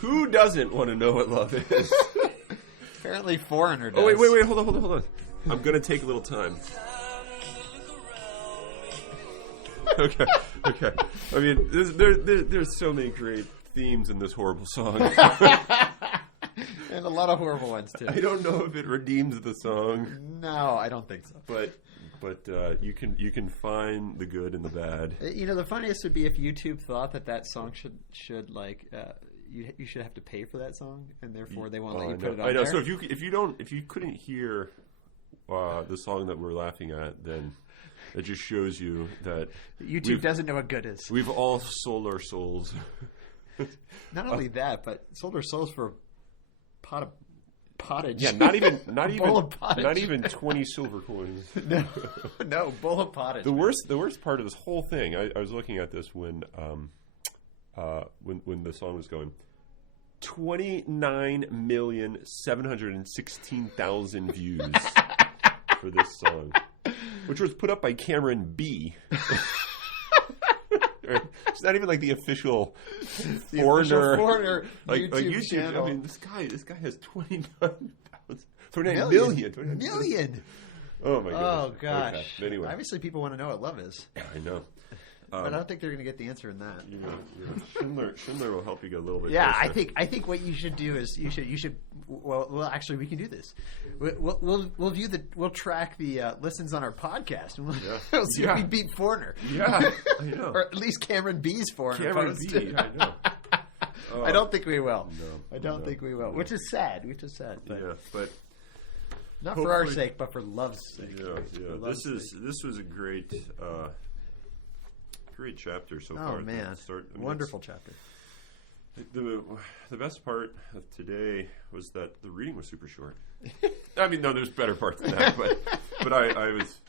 Who doesn't want to know what love is? Apparently Foreigner does. Oh, wait, hold on. I'm going to take a little time. Okay. I mean, there's so many great themes in this horrible song. And a lot of horrible ones, too. I don't know if it redeems the song. No, I don't think so. But you can find the good and the bad. The funniest would be if YouTube thought that song should like you should have to pay for that song, and therefore they won't let you put it on. I know. There. So if you couldn't hear the song that we're laughing at, then it just shows you that YouTube doesn't know what good is. We've all sold our souls. Not only that, but sold our souls for a pot of pottage. Yeah, not even 20 silver coins. No, bowl of pottage. The worst part of this whole thing. I was looking at this when the song was going. 29,716,000 views for this song, which was put up by Cameron B. It's not even like the official Foreigner like YouTube channel. I mean, this guy has 29 million. Oh my gosh. Oh gosh. Okay. Anyway, obviously people want to know what love is. I know. But I don't think they're going to get the answer in that. Schindler will help you get a little bit. Yeah, closer. I think what you should do is you should. Well, actually, we can do this. We'll track the listens on our podcast, and we'll see if we beat Foreigner. Yeah, I know. Or at least Cameron B's Foreigner. Cameron B. I know. I don't think we will. No, I don't think we will. No. Which is sad. But not for our sake, but for love's sake. Yeah. This was a great chapter so far. Oh man, wonderful chapter. The best part of today was that the reading was super short. I mean, no, there's better parts than that, but I was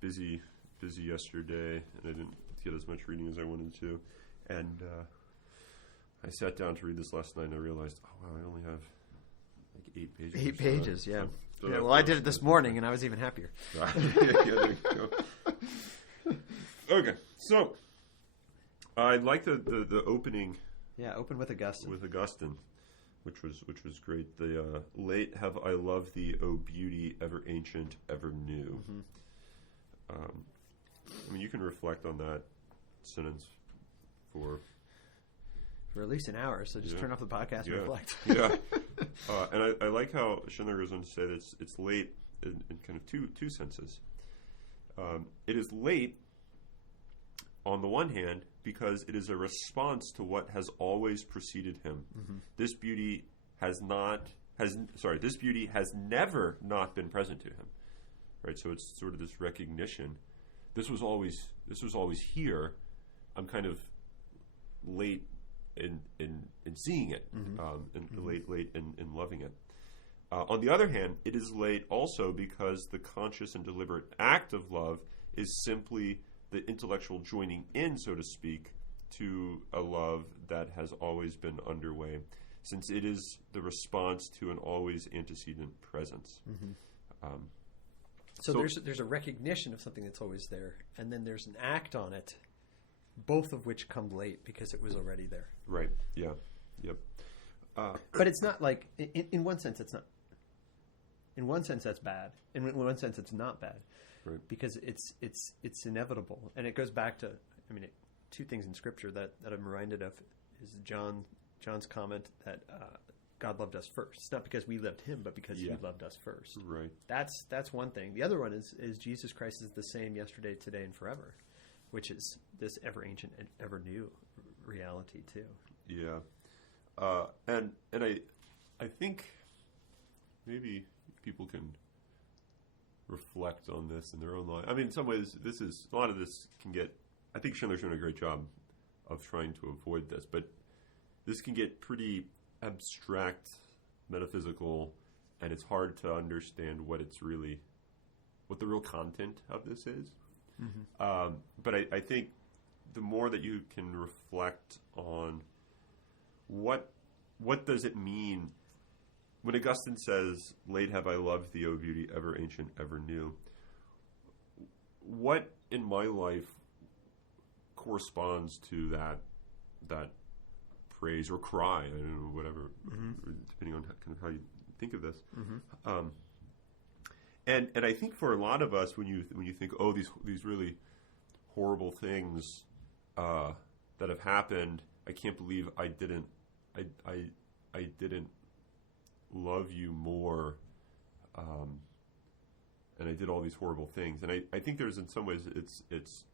busy yesterday, and I didn't get as much reading as I wanted to, and I sat down to read this last night, and I realized, oh wow, I only have like 8 pages. 8 pages, yeah. So well, I did it this morning, and I was even happier. Yeah, there you go. Okay, so I like the opening. Yeah, open with Augustine. Which was great. The late have I loved thee, O beauty, ever ancient, ever new. Mm-hmm. I mean, you can reflect on that sentence for at least an hour. So just turn off the podcast and reflect. Yeah, and I like how Schindler goes on to say that it's late in kind of two senses. It is late on the one hand because it is a response to what has always preceded him. Mm-hmm. This beauty has never not been present to him. Right? So it's sort of this recognition. This was always here. I'm kind of late in seeing it, and late in loving it. On the other hand, it is late also because the conscious and deliberate act of love is simply the intellectual joining in, so to speak, to a love that has always been underway, since it is the response to an always antecedent presence. Mm-hmm. So there's a recognition of something that's always there, and then there's an act on it, both of which come late because it was already there. Right. Yeah. Yep. But it's not like in one sense it's not. In one sense that's bad. In one sense it's not bad. Right. Because it's inevitable, and it goes back to two things in Scripture that I'm reminded of is John's comment that God loved us first. It's not because we loved Him, but because He loved us first. Right. That's one thing. The other one is Jesus Christ is the same yesterday, today, and forever, which is this ever ancient and ever new reality too. Yeah, and I think maybe people can reflect on this in their own life. I mean, in some ways, a lot of this can get. I think Schindler's doing a great job of trying to avoid this, but this can get pretty abstract, metaphysical, and it's hard to understand what the real content of this is. Mm-hmm. But I think the more that you can reflect on what does it mean when Augustine says, "Late have I loved thee, O beauty, ever ancient, ever new." What in my life corresponds to that praise or cry, I don't know, whatever, depending on kind of how you think of this. And I think for a lot of us, when you think, oh, these really horrible things that have happened, I can't believe I didn't love you more, and I did all these horrible things. And I think there's, in some ways, it's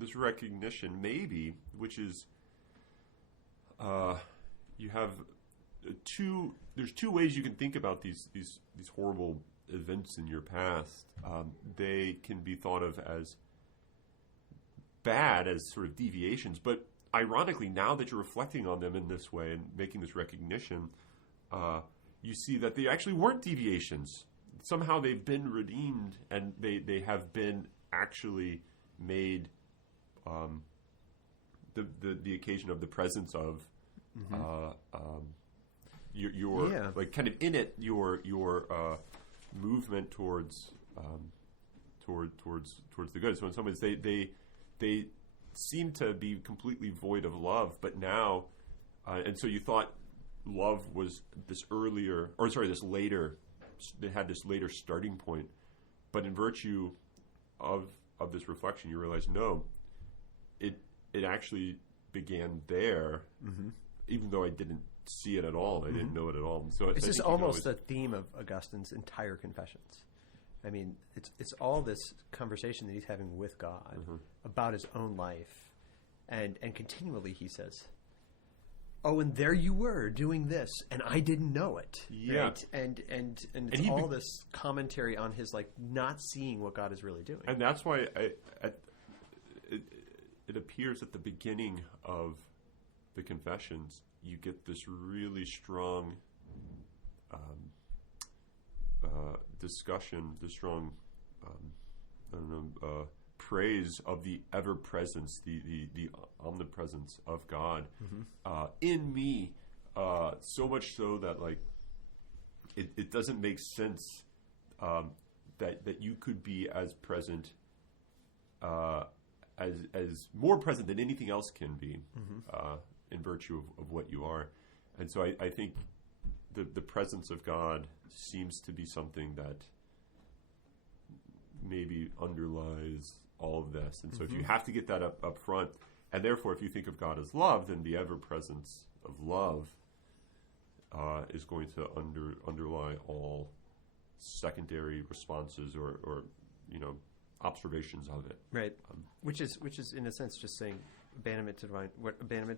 this recognition, maybe, which is you have there's two ways you can think about these horrible events in your past. They can be thought of as bad, as sort of deviations, but ironically, now that you're reflecting on them in this way and making this recognition, you see that they actually weren't deviations. Somehow they've been redeemed, and they have been actually made the occasion of the presence of your like kind of in it your movement towards the good. So in some ways they seem to be completely void of love, but now and so you thought love was this later, they had this later starting point, but in virtue of this reflection, you realize no, it actually began there, even though I didn't see it at all. I didn't know it at all. And so this is almost the theme of Augustine's entire Confessions. I mean, it's all this conversation that he's having with God about his own life, and continually he says, "Oh, and there you were doing this, and I didn't know it." Yeah, right? and it's all this commentary on his like not seeing what God is really doing, and that's why it appears at the beginning of the Confessions you get this really strong discussion, this strong praise of the ever presence, the omnipresence of God in me, so much so that like it doesn't make sense that you could be as present, as more present than anything else can be, in virtue of what you are. And so I think the presence of God seems to be something that maybe underlies all of this. And so if you have to get that up front, and therefore if you think of God as love, then the ever-presence of love is going to underlie all secondary responses or observations of it. Right. Which is in a sense just saying abandonment to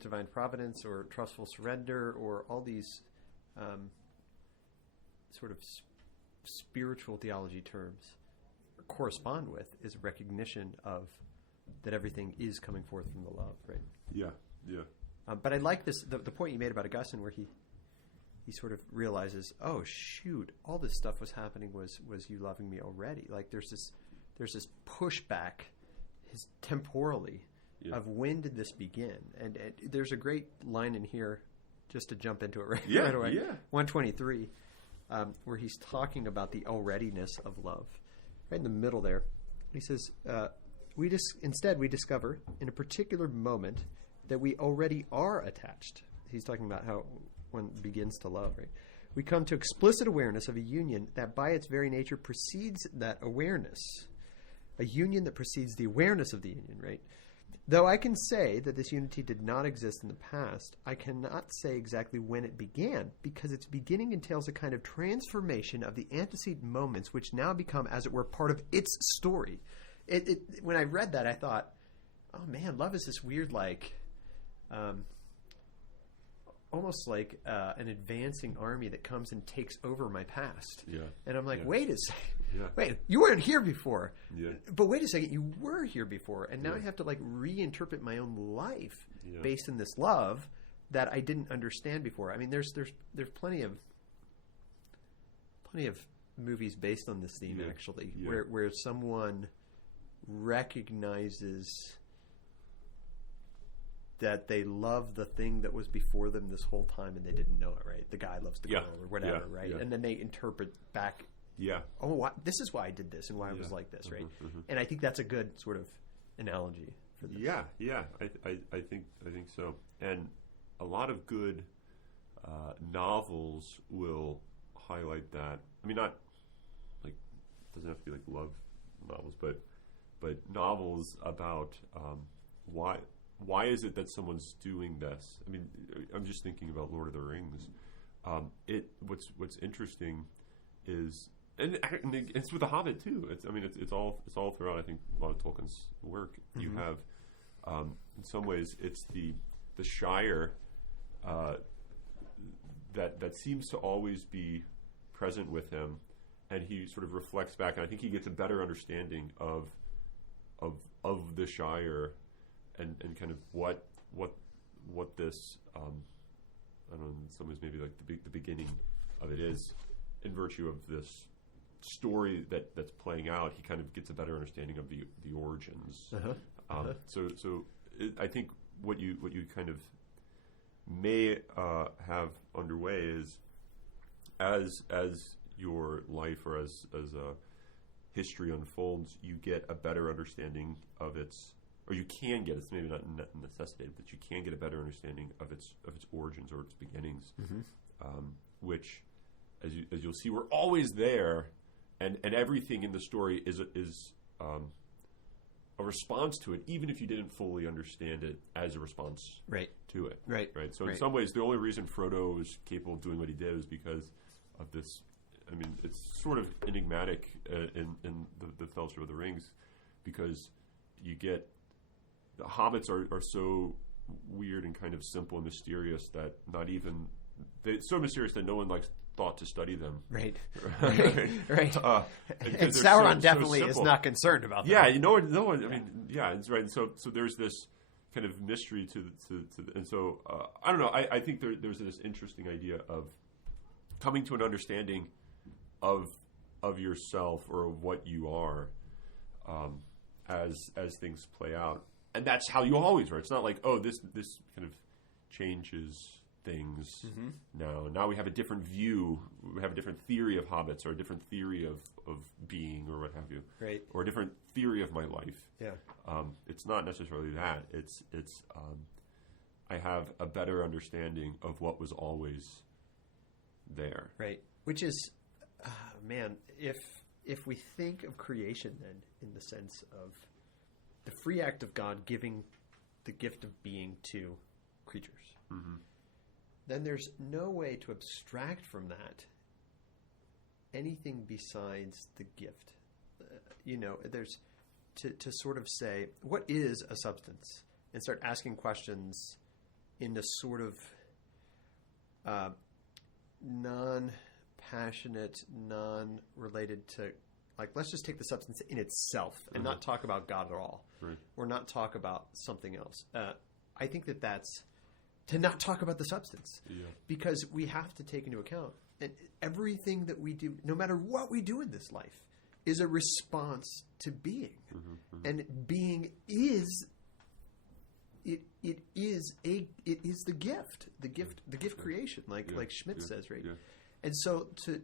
divine providence, or trustful surrender, or all these sort of spiritual theology terms correspond with is recognition of that everything is coming forth from the love, right? Yeah. But I like this the point you made about Augustine, where he sort of realizes, oh shoot, all this stuff was happening was you loving me already. Like there's this pushback, temporally, of when did this begin? And there's a great line in here, just to jump into it right away. 123, where he's talking about the alreadiness of love. Right in the middle there, he says, instead we discover in a particular moment that we already are attached. He's talking about how one begins to love, right? We come to explicit awareness of a union that by its very nature precedes that awareness. A union that precedes the awareness of the union, right? Though I can say that this unity did not exist in the past, I cannot say exactly when it began, because its beginning entails a kind of transformation of the antecedent moments which now become, as it were, part of its story. When I read that, I thought, oh man, love is this weird, like, almost like an advancing army that comes and takes over my past. Yeah. And I'm like, Yeah. wait a second. Yeah. Wait, you weren't here before. Yeah. But wait a second, you were here before. And now Yeah. I have to like reinterpret my own life Yeah. based in this love that I didn't understand before. I mean, there's plenty of movies based on this theme, actually, where someone recognizes that they love the thing that was before them this whole time and they didn't know it, right? The guy loves the girl or whatever, right? Yeah. And then they interpret back, this is why I did this and why I was like this, right? And I think that's a good sort of analogy for this. Yeah. I think so. And a lot of good novels will highlight that. I mean, not like it doesn't have to be like love novels, but novels about why is it that someone's doing this? I mean, I'm just thinking about Lord of the Rings. What's interesting is, and it's with The Hobbit too. It's all throughout. I think a lot of Tolkien's work. Mm-hmm. You have, in some ways, it's the Shire that seems to always be present with him, and he sort of reflects back, and I think he gets a better understanding of the Shire, and kind of what this I don't know, in some ways maybe like the beginning of it is, in virtue of this story that's playing out. He kind of gets a better understanding of the origins. So I think what you kind of may have underway is, as your life or as history unfolds, you get a better understanding of its, or you can get, it's maybe not necessitated, but you can get a better understanding of its origins or its beginnings, which, as you'll see, were always there, and everything in the story is a response to it, even if you didn't fully understand it as a response to it. Right. So in some ways, the only reason Frodo was capable of doing what he did was because of this. I mean, it's sort of enigmatic in the Fellowship of the Rings, because you get the hobbits are so weird and kind of simple and mysterious that it's so mysterious that no one thought to study them. Right. And Sauron definitely is not concerned about that. Yeah, no one. I mean, yeah, it's right. And so there's this kind of mystery to and so I don't know. I think there's this interesting idea of coming to an understanding of yourself or of what you are, as things play out, and that's how you always are. It's not like, oh, this kind of changes things now we have a different view, we have a different theory of hobbits, or a different theory of being, or what have you, right? Or a different theory of my life. It's not necessarily that. It's I have a better understanding of what was always there, right? Which is, man, if we think of creation then in the sense of the free act of God giving the gift of being to creatures, then there's no way to abstract from that anything besides the gift. There's to sort of say, what is a substance? And start asking questions in a sort of non-passionate, non-related to, like, let's just take the substance in itself and not talk about God at all, or not talk about something else. I think that's to not talk about the substance, because we have to take into account that everything that we do, no matter what we do in this life, is a response to being, and being is it is the gift creation, like Schmidt says, right? And so to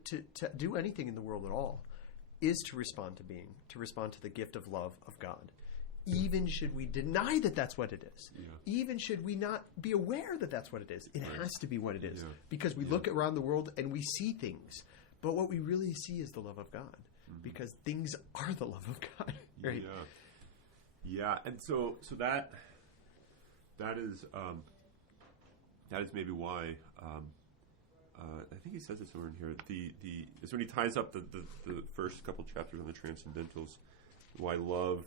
do anything in the world at all is to respond to being, to respond to the gift of love of God. Even should we deny that that's what it is, even should we not be aware that that's what it is, it has to be what it is, because we look around the world and we see things, but what we really see is the love of God, because things are the love of God, right? And so that is maybe why I think he says it somewhere in here. It's when he ties up the first couple chapters on the Transcendentals, why love.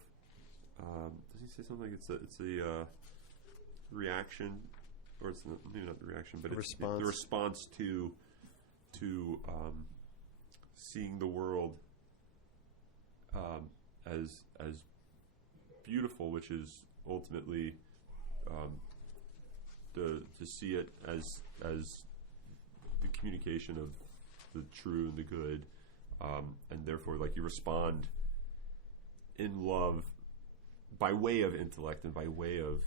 Does he say something like it's a reaction, or it's maybe not the reaction, but it's the response to seeing the world as beautiful, which is ultimately to see it as the communication of the true and the good, and therefore, like, you respond in love by way of intellect and by way of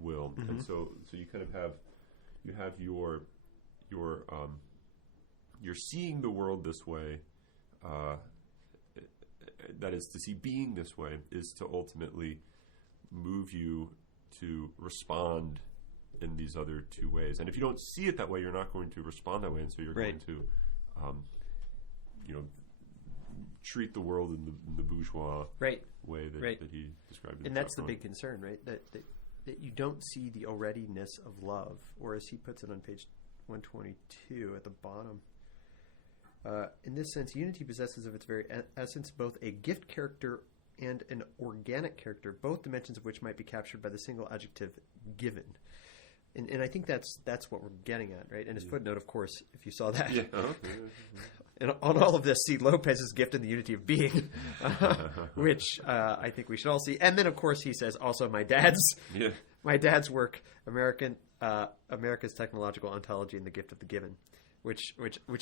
will, and so you kind of have you're seeing the world this way. That is to see being this way is to ultimately move you to respond in these other two ways. And if you don't see it that way, you're not going to respond that way, and so you're Right. going to, treat the world in the bourgeois Right. way that, Right. that he described. And that's the big concern, right? That you don't see the alreadiness of love, or as he puts it on page 122 at the bottom. In this sense, unity possesses of its very essence both a gift character and an organic character, both dimensions of which might be captured by the single adjective given. And I think that's what we're getting at, right? And his footnote, of course, if you saw that. Yeah. And on all of this, see Lopez's gift in the unity of being, which I think we should all see. And then, of course, he says also my dad's work, America's Technological Ontology and the Gift of the Given, which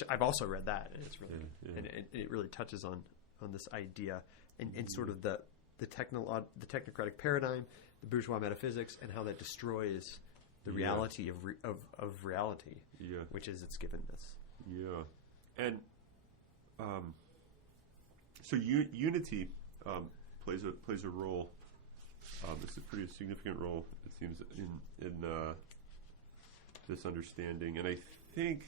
I've also read that, and it's really and it really touches on this idea and sort of the technocratic paradigm, the bourgeois metaphysics, and how that destroys the reality of reality, which is its givenness. Yeah, and so unity plays a role. It's a pretty significant role, it seems, in this understanding, and I think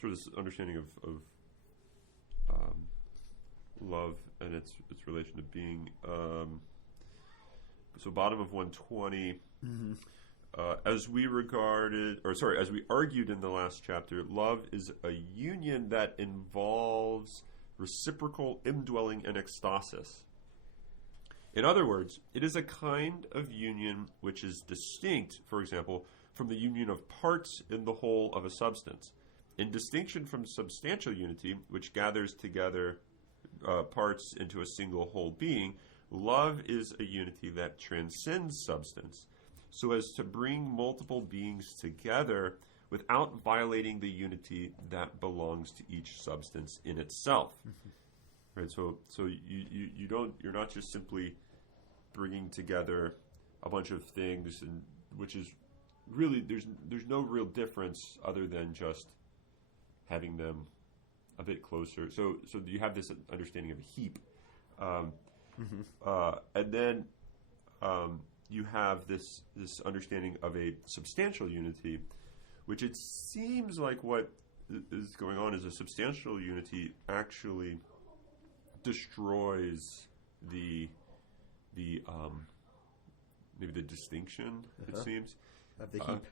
sort of this understanding of love and its relation to being. So bottom of 120. Mm-hmm. As we argued in the last chapter, love is a union that involves reciprocal indwelling and ecstasis. In other words, it is a kind of union which is distinct, for example, from the union of parts in the whole of a substance. In distinction from substantial unity, which gathers together parts into a single whole being, love is a unity that transcends substance, so as to bring multiple beings together without violating the unity that belongs to each substance in itself. Mm-hmm. Right. So you're not just simply bringing together a bunch of things, and which is really there's no real difference other than just having them a bit closer. So you have this understanding of a heap, and then you have this understanding of a substantial unity, which it seems like what is going on is a substantial unity actually destroys the maybe the distinction, it seems, of the heap.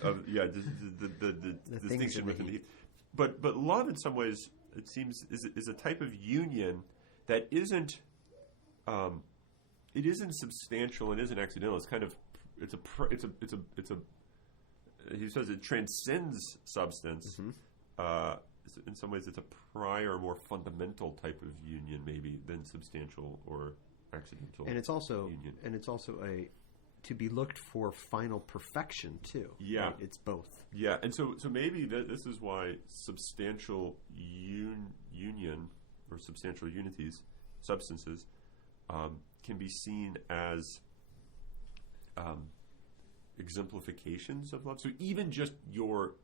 The distinction within the heap. But love, in some ways, it seems, is a type of union that isn't it isn't substantial and isn't accidental. It's kind of it's a he says it transcends substance. Mm-hmm. In some ways, it's a prior, more fundamental type of union, maybe, than substantial or accidental. And it's also union. And it's also a to be looked for final perfection too. Yeah, right? It's both. Yeah, and so maybe this is why substantial union or substantial unities, substances, can be seen as exemplifications of love. So even just your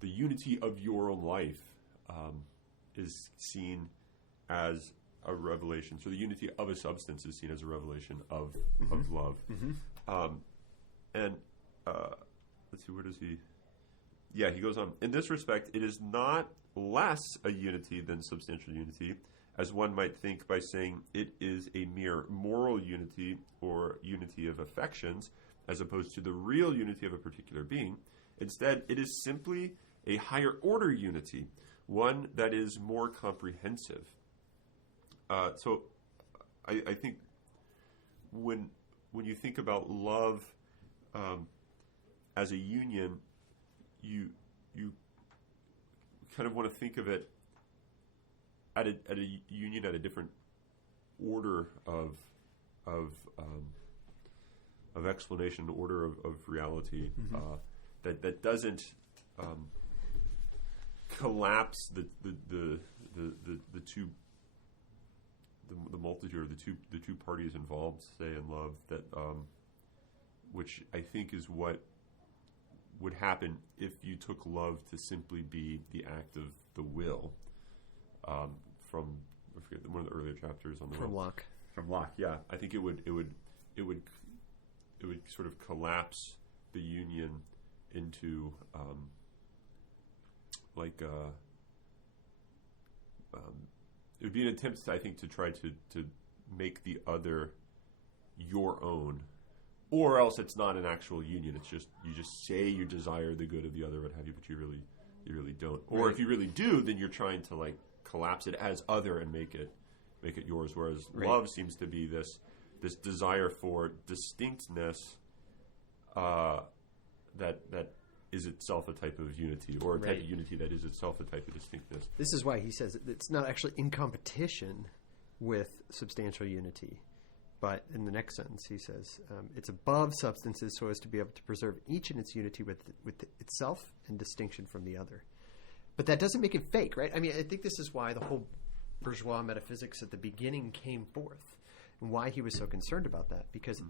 the unity of your own life is seen as a revelation. So the unity of a substance is seen as a revelation of love. Mm-hmm. And let's see, where does he? Yeah, he goes on. In this respect, it is not less a unity than substantial unity, as one might think by saying it is a mere moral unity or unity of affections, as opposed to the real unity of a particular being. Instead, it is simply a higher order unity, one that is more comprehensive. So I think when you think about love as a union, you kind of want to think of it at a union at a different order of explanation, order of reality, mm-hmm. That doesn't collapse the two. The multitude, or the two parties involved, say, in love, that which I think is what would happen if you took love to simply be the act of the will from I forget one of the earlier chapters on the from Locke. From Locke, yeah. I think it would sort of collapse the union into it would be an attempt, I think, to try to make the other your own, or else it's not an actual union. It's just you just say you desire the good of the other, what have you, but you really don't. Or Right. if you really do, then you're trying to like collapse it as other and make it yours. Whereas Right. love seems to be this desire for distinctness that is itself a type of unity, or a type Right. of unity that is itself a type of distinctness. This is why he says it's not actually in competition with substantial unity. But in the next sentence, he says, it's above substances so as to be able to preserve each in its unity with itself and distinction from the other. But that doesn't make it fake, right? I mean, I think this is why the whole bourgeois metaphysics at the beginning came forth, and why he was so concerned about that. Because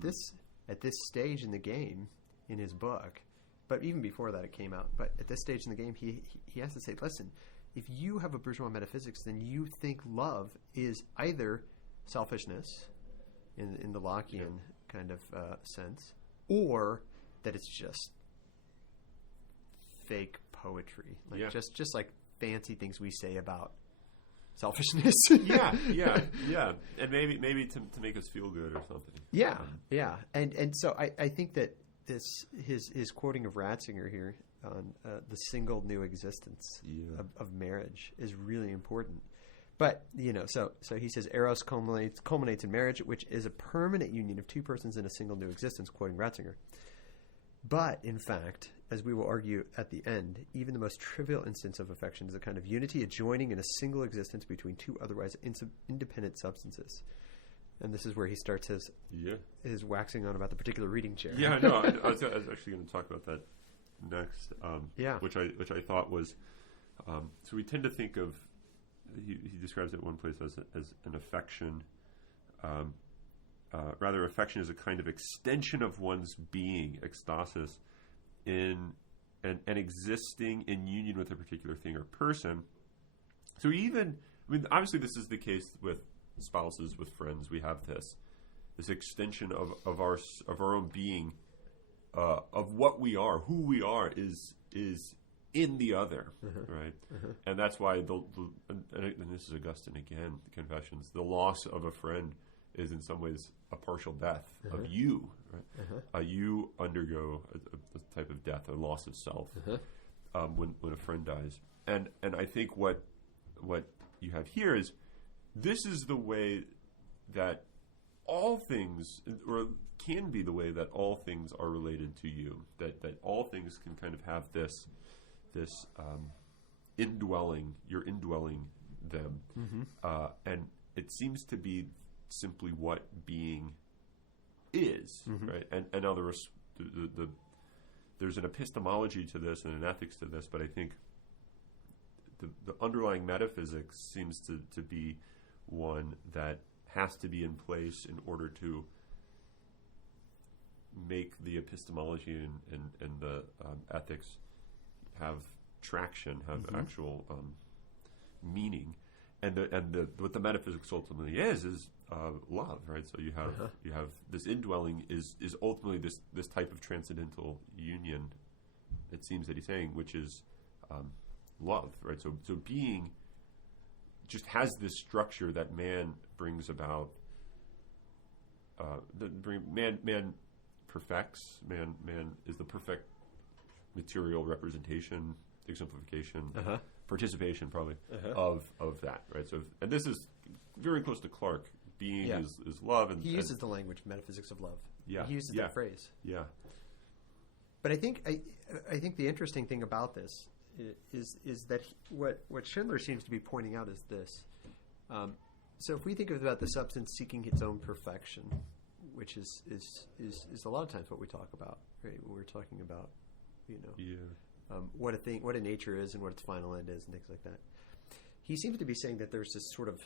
at this stage in the game, in his book, but even before that it came out, but at this stage in the game, he has to say, listen, if you have a bourgeois metaphysics, then you think love is either selfishness, in the Lockean kind of sense, or that it's just fake poetry, like just like fancy things we say about selfishness. yeah, and maybe to make us feel good or something. Yeah, and so I think that his quoting of Ratzinger here on the single new existence of marriage is really important. But, so he says, Eros culminates in marriage, which is a permanent union of two persons in a single new existence, quoting Ratzinger. But, in fact, as we will argue at the end, even the most trivial instance of affection is a kind of unity adjoining in a single existence between two otherwise independent substances. And this is where he starts his waxing on about the particular reading chair. Yeah, no, I was actually going to talk about that next. Which I thought was, so we tend to think of, he describes it in one place as an affection. Rather, affection is a kind of extension of one's being, ecstasis, and existing in union with a particular thing or person. So obviously this is the case with spouses, with friends. We have this extension of our own being, of what we are, who we are is in the other, right? And that's why and this is Augustine again, the Confessions. The loss of a friend is in some ways a partial death of you, right? You undergo a type of death, a loss of self, when a friend dies. And I think what you have here is this is the way that all things, or can be the way that all things are related to you. That all things can kind of have this indwelling. You're indwelling them, and it seems to be simply what being is, right? And now there's an epistemology to this and an ethics to this, but I think the underlying metaphysics seems to be one that has to be in place in order to make the epistemology and the ethics have traction, have actual meaning, and what the metaphysics ultimately is love, right? So you have this indwelling is ultimately this type of transcendental union. It seems that he's saying, which is love, right? So being just has this structure that man brings about. Man perfects. Man is the perfect material representation, exemplification, participation, probably of that, right? So, and this is very close to Clarke. Being is love, and he uses the language metaphysics of love. Yeah, he uses that phrase. Yeah, but I think the interesting thing about this is that what Schindler seems to be pointing out is this. So if we think about the substance seeking its own perfection, which is a lot of times what we talk about, right? When we're talking about, what a nature is and what its final end is and things like that. He seems to be saying that there's this sort of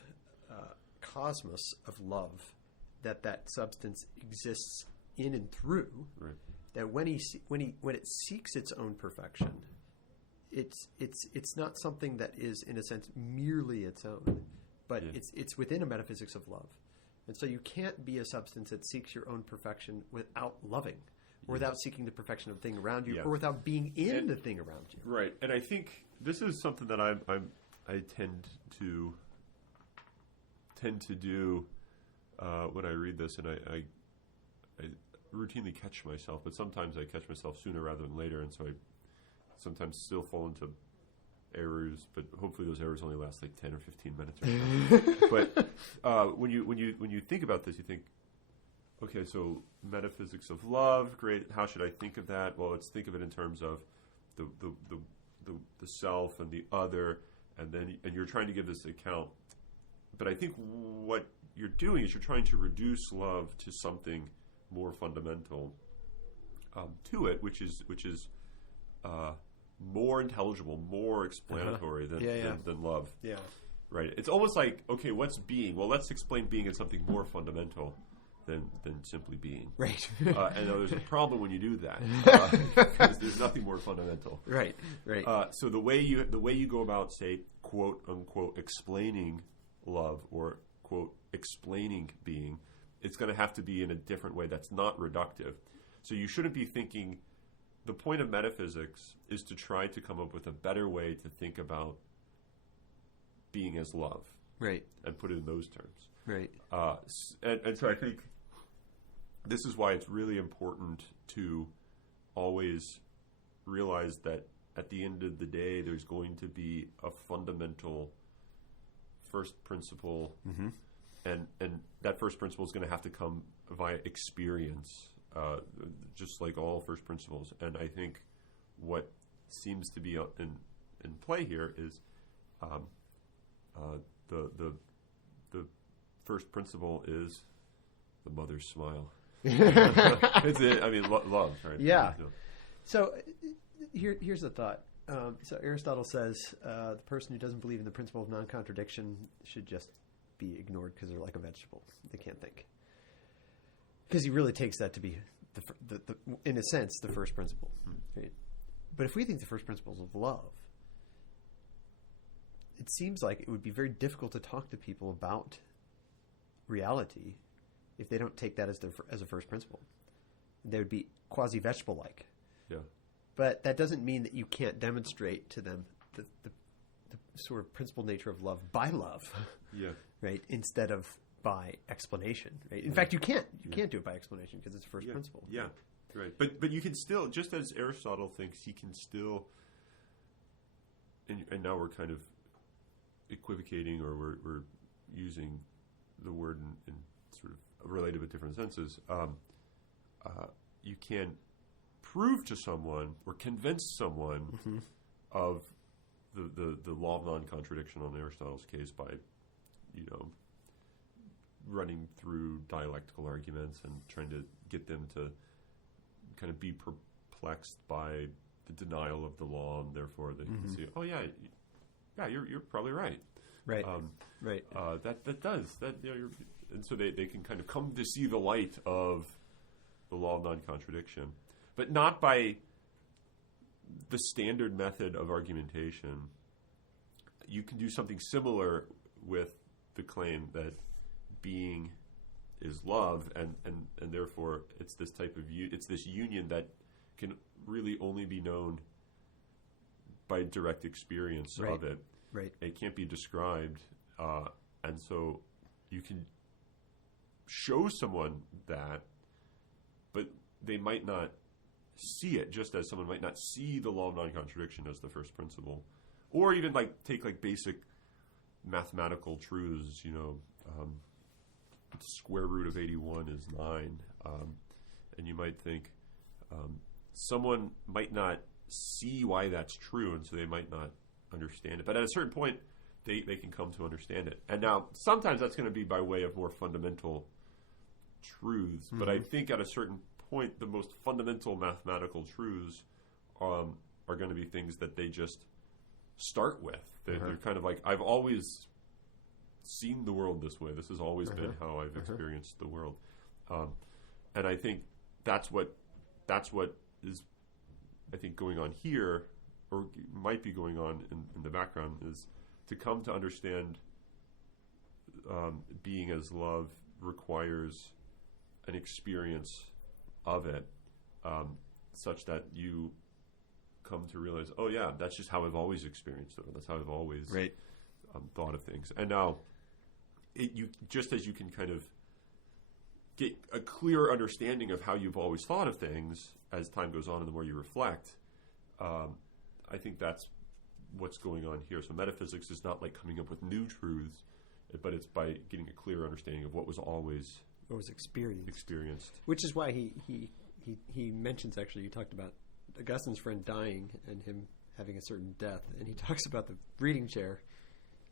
cosmos of love that substance exists in and through. right. That when it seeks its own perfection, it's not something that is in a sense merely its own, but Yeah. it's within a metaphysics of love. And so you can't be a substance that seeks your own perfection without loving, or without seeking the perfection of the thing around you, Yeah. or without being in the thing around you. Right, and I think this is something that I tend to do when I read this, and I routinely catch myself, but sometimes I catch myself sooner rather than later, and so I sometimes still fall into errors, but hopefully those errors only last like 10 or 15 minutes or so. But when you think about this, you think, okay, so metaphysics of love, great. How should I think of that? Well, let's think of it in terms of the self and the other, and you're trying to give this account. But I think what you're doing is you're trying to reduce love to something more fundamental to it, which is more intelligible, more explanatory than love. Yeah. Right. It's almost like, okay, what's being? Well, let's explain being as something more fundamental than simply being. Right. And there's a problem when you do that, because there's nothing more fundamental. Right. Right. So the way you go about, say, quote unquote, explaining love, or quote explaining being, it's going to have to be in a different way that's not reductive. So you shouldn't be thinking. The point of metaphysics is to try to come up with a better way to think about being as love, right, and put it in those terms, right. And so I think this is why it's really important to always realize that at the end of the day, there's going to be a fundamental first principle, and that first principle is going to have to come via experience. Just like all first principles. And I think what seems to be in play here is the first principle is the mother's smile. It's it. I mean, love, right? Yeah. So here's the thought. So Aristotle says the person who doesn't believe in the principle of non-contradiction should just be ignored because they're like a vegetable. They can't think. Because he really takes that to be, in a sense, the first principle. Right? But if we think the first principle is of love, it seems like it would be very difficult to talk to people about reality if they don't take that as a first principle. They would be quasi-vegetable-like. Yeah. But that doesn't mean that you can't demonstrate to them the sort of principal nature of love by love. Yeah. Right? Instead of by explanation, right? In fact, you can't do it by explanation because it's first principle. Yeah, right. But you can still, just as Aristotle thinks, he can still, and now we're kind of equivocating, or we're using the word in sort of related but different senses. You can prove to someone or convince someone of the law of non-contradiction on Aristotle's case by, running through dialectical arguments and trying to get them to kind of be perplexed by the denial of the law, and therefore they can see, oh yeah, you're probably right. Right. Right. That does that. And so they can kind of come to see the light of the law of non-contradiction, but not by the standard method of argumentation. You can do something similar with the claim that being is love, and therefore it's this type of it's this union that can really only be known by direct experience of it. Right. It can't be described, and so you can show someone that, but they might not see it, just as someone might not see the law of non-contradiction as the first principle, or even take basic mathematical truths. The square root of 81 is 9, and you might think someone might not see why that's true, and so they might not understand it. But at a certain point, they can come to understand it. And now, sometimes that's going to be by way of more fundamental truths, but I think at a certain point, the most fundamental mathematical truths are going to be things that they just start with. They're kind of like, I've always seen the world this way. This has always been how I've experienced the world, and I think that's what is, I think, going on here, or might be going on in the background, is to come to understand being as love requires an experience of it, such that you come to realize, oh yeah, that's just how I've always experienced it. Or that's how I've always thought of things. And now, you just as you can kind of get a clearer understanding of how you've always thought of things as time goes on and the more you reflect, I think that's what's going on here. So metaphysics is not like coming up with new truths, but it's by getting a clearer understanding of what was always experienced. Which is why he mentions, actually, you talked about Augustine's friend dying and him having a certain death, and he talks about the reading chair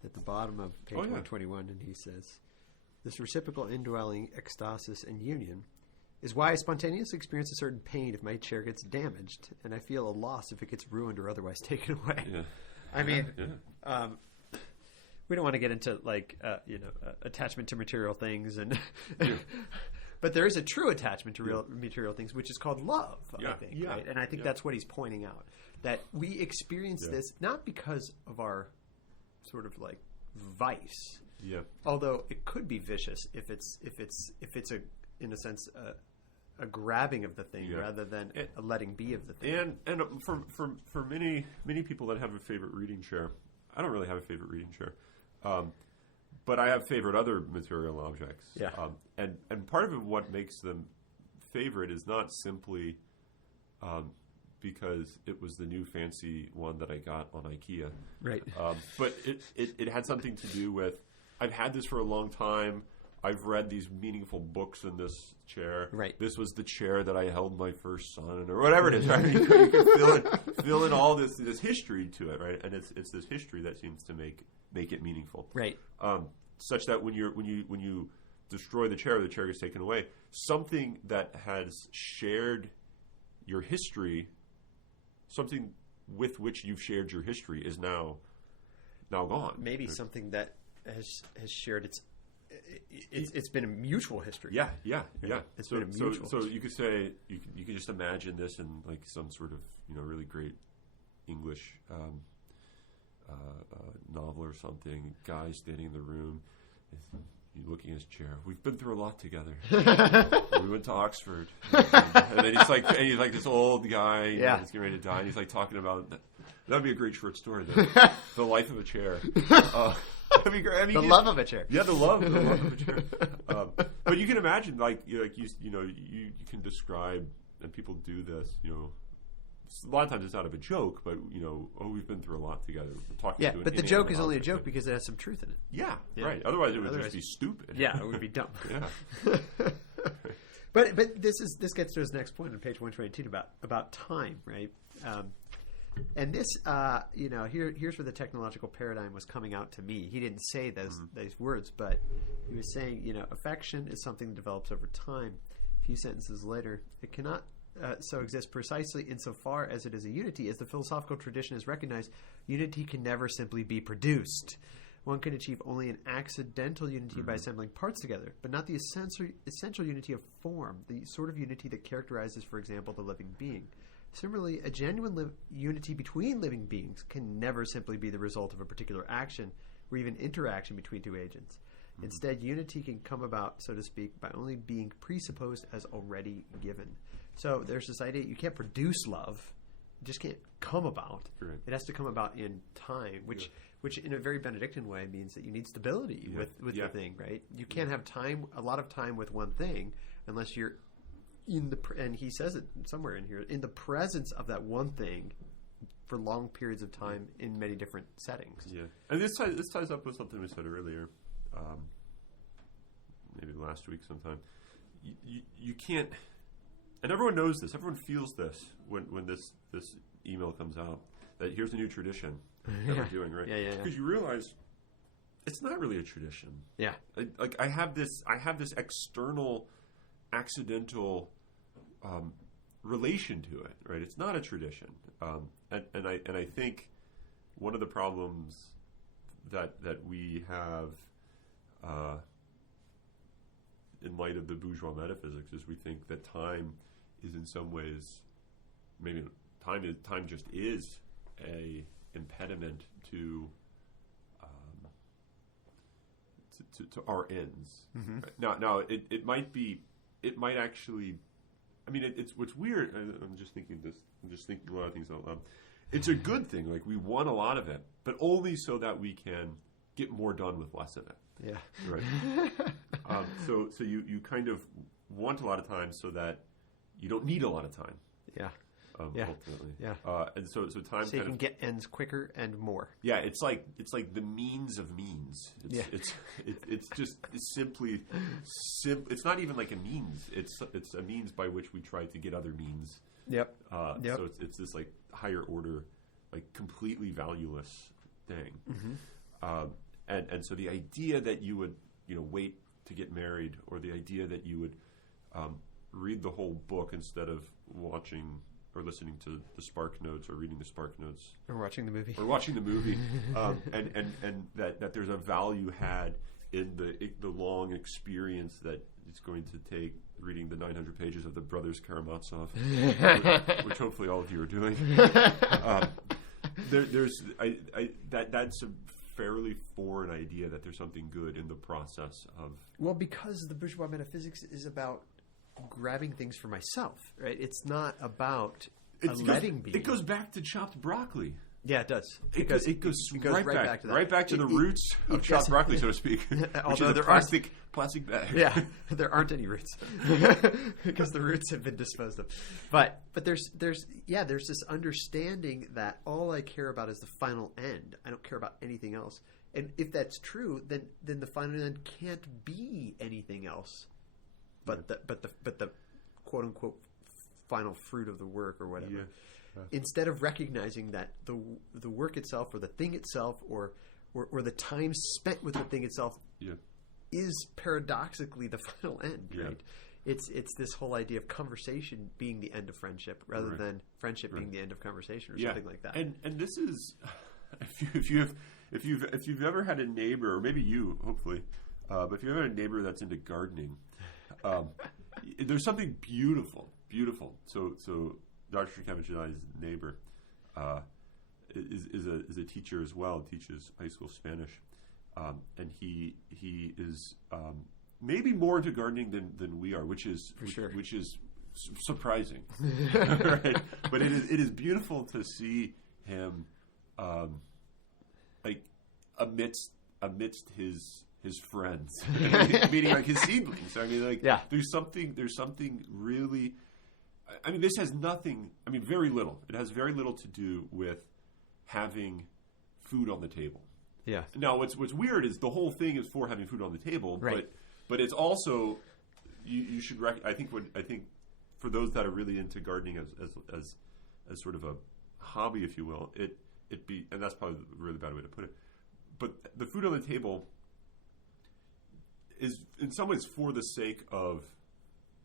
at the bottom of page 121, and he says, this reciprocal indwelling ecstasis and union is why I spontaneously experience a certain pain if my chair gets damaged, and I feel a loss if it gets ruined or otherwise taken away. Yeah. I mean, we don't want to get into attachment to material things, and but there is a true attachment to real material things, which is called love. I think, right? And I think that's what he's pointing out, that we experience this not because of our sort of like vice, although it could be vicious if it's a in a sense a grabbing of the thing rather than a letting be of the thing. And for many people that have a favorite reading chair, I don't really have a favorite reading chair, but I have favorite other material objects. Yeah. And part of it, what makes them favorite, is not simply because it was the new fancy one that I got on IKEA, right? But it had something to do with, I've had this for a long time. I've read these meaningful books in this chair. Right. This was the chair that I held my first son in, or whatever it is. Right? You can fill in all this history to it, right? And it's this history that seems to make it meaningful, right? Such that when you destroy the chair gets taken away. Something that has shared your history, something with which you've shared your history, is now gone. Maybe something that has shared it's been a mutual history. Yeah. It's been a mutual history. So you could say you could just imagine this in like some sort of really great English novel or something. Guy standing in the room, looking at his chair. We've been through a lot together. We went to Oxford, and then he's like this old guy. He's getting ready to die. And he's like talking about that'd be a great short story. The life of a chair. That'd be great. I mean, the love of a chair. Yeah, the love of a chair. But you can imagine, you can describe, and people do this. A lot of times it's out of a joke, but we've been through a lot together. We're talking. Yeah, but the joke is only a joke because it has some truth in it. Yeah, right. Otherwise, it would just be stupid. Yeah, it would be dumb. Yeah. But this gets to his next point on page 122 about time, right? And this, here's where the technological paradigm was coming out to me. He didn't say those words, but he was saying, affection is something that develops over time. A few sentences later, it cannot so exist precisely insofar as it is a unity. As the philosophical tradition has recognized, unity can never simply be produced. One can achieve only an accidental unity by assembling parts together, but not the essential unity of form, the sort of unity that characterizes, for example, the living being. Similarly, a genuine unity between living beings can never simply be the result of a particular action or even interaction between two agents. Instead, unity can come about, so to speak, by only being presupposed as already given. So there's this idea you can't produce love; it just can't come about. Right. It has to come about in time, which in a very Benedictine way means that you need stability with the thing, right? You can't have a lot of time with one thing, unless you're and he says it somewhere in here, in the presence of that one thing for long periods of time in many different settings. Yeah, and this ties up with something we said earlier, maybe last week sometime. You can't, and everyone knows this. Everyone feels this when this email comes out, that here's a new tradition that we're doing, right? Yeah. Because you realize it's not really a tradition. Yeah, I have this external, accidental relation to it, right? It's not a tradition, and I think one of the problems that we have in light of the bourgeois metaphysics is we think that time is in some ways, maybe time just is a impediment to to our ends. Right? Now it might actually. I mean, it's what's weird. I'm just thinking this. I'm just thinking a lot of things out loud. It's a good thing. Like we want a lot of it, but only so that we can get more done with less of it. Yeah. Right. So you kind of want a lot of time so that you don't need a lot of time. Yeah. Ultimately. Yeah. And so time. So you can get ends quicker and more. Yeah. It's like the means of means. It's just simply. It's not even like a means. It's a means by which we try to get other means. Yep. So it's this like higher order, like completely valueless thing. And so the idea that you would wait to get married, or the idea that you would read the whole book instead of watching or listening to the Spark Notes or reading the Spark Notes or watching the movie, and that there's a value had in the long experience that it's going to take reading the 900 pages of the Brothers Karamazov, which hopefully all of you are doing. That's a fairly foreign idea that there's something good in the process of. Well, because the bourgeois metaphysics is about grabbing things for myself, right? It's not about letting be. It goes back to chopped broccoli. Yeah, it does. It goes right back to that. Right back to the roots of chopped broccoli, so to speak. Although there plastic bag. Yeah, there aren't any roots because the roots have been disposed of. But there's this understanding that all I care about is the final end. I don't care about anything else. And if that's true, then the final end can't be anything else but the quote unquote final fruit of the work or whatever. Yeah. Instead of recognizing that the work itself or the thing itself or the time spent with the thing itself is paradoxically the final end, right? It's this whole idea of conversation being the end of friendship rather than friendship being the end of conversation or something like that. And this is if you've ever had a neighbor, or maybe you, hopefully, but if you've ever had a neighbor that's into gardening, there's something beautiful. So Dr. Shurkevich's neighbor is a teacher as well. Teaches high school Spanish, and he is maybe more into gardening than we are, which is surprising. Right? But it is beautiful to see him like amidst his friends, meaning like his seedlings. I mean, there's something really. I mean, this has nothing. I mean, very little. It has very little to do with having food on the table. Yeah. Now, what's weird is the whole thing is for having food on the table, right. But it's also you should. I think for those that are really into gardening as sort of a hobby, if you will, it be, and that's probably a really bad way to put it. But the food on the table is in some ways for the sake of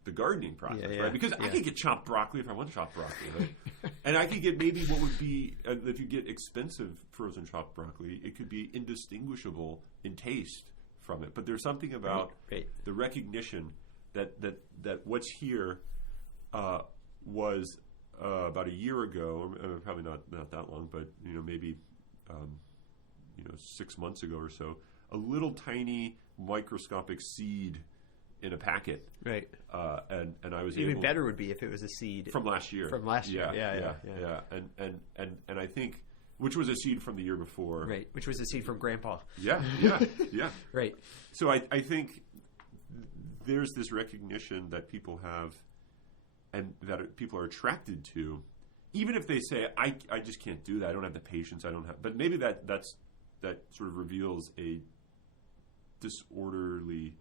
the gardening process, right? Because I could get chopped broccoli if I want chopped broccoli, right? And I could get maybe what would be if you get expensive frozen chopped broccoli, it could be indistinguishable in taste from it. But there's something about the recognition that what's here was about a year ago, or probably not that long, but maybe 6 months ago or so, a little tiny microscopic seed in a packet, right? And I was even better would be if it was a seed from last year. Yeah. And I think which was a seed from the year before, right? Which was a seed from Grandpa. Yeah. Right. So I think there's this recognition that people have, and that people are attracted to, even if they say I just can't do that. I don't have the patience. I don't have. But maybe that sort of reveals a disorderly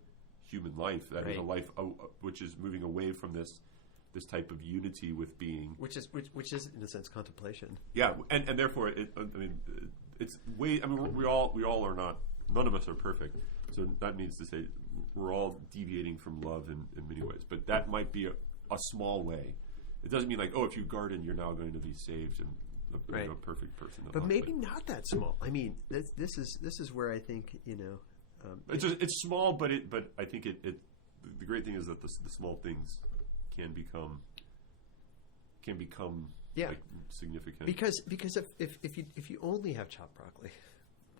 human life, that is a life which is moving away from this type of unity with being, which is in a sense contemplation. Yeah, and therefore, it's way. I mean, we all are not. None of us are perfect, so that means to say we're all deviating from love in many ways. But that might be a small way. It doesn't mean like, if you garden, you're now going to be saved and a perfect person. But maybe not that small. I mean, this is where I think it's small, but I think the great thing is that the small things can become like significant. Because if you only have chopped broccoli,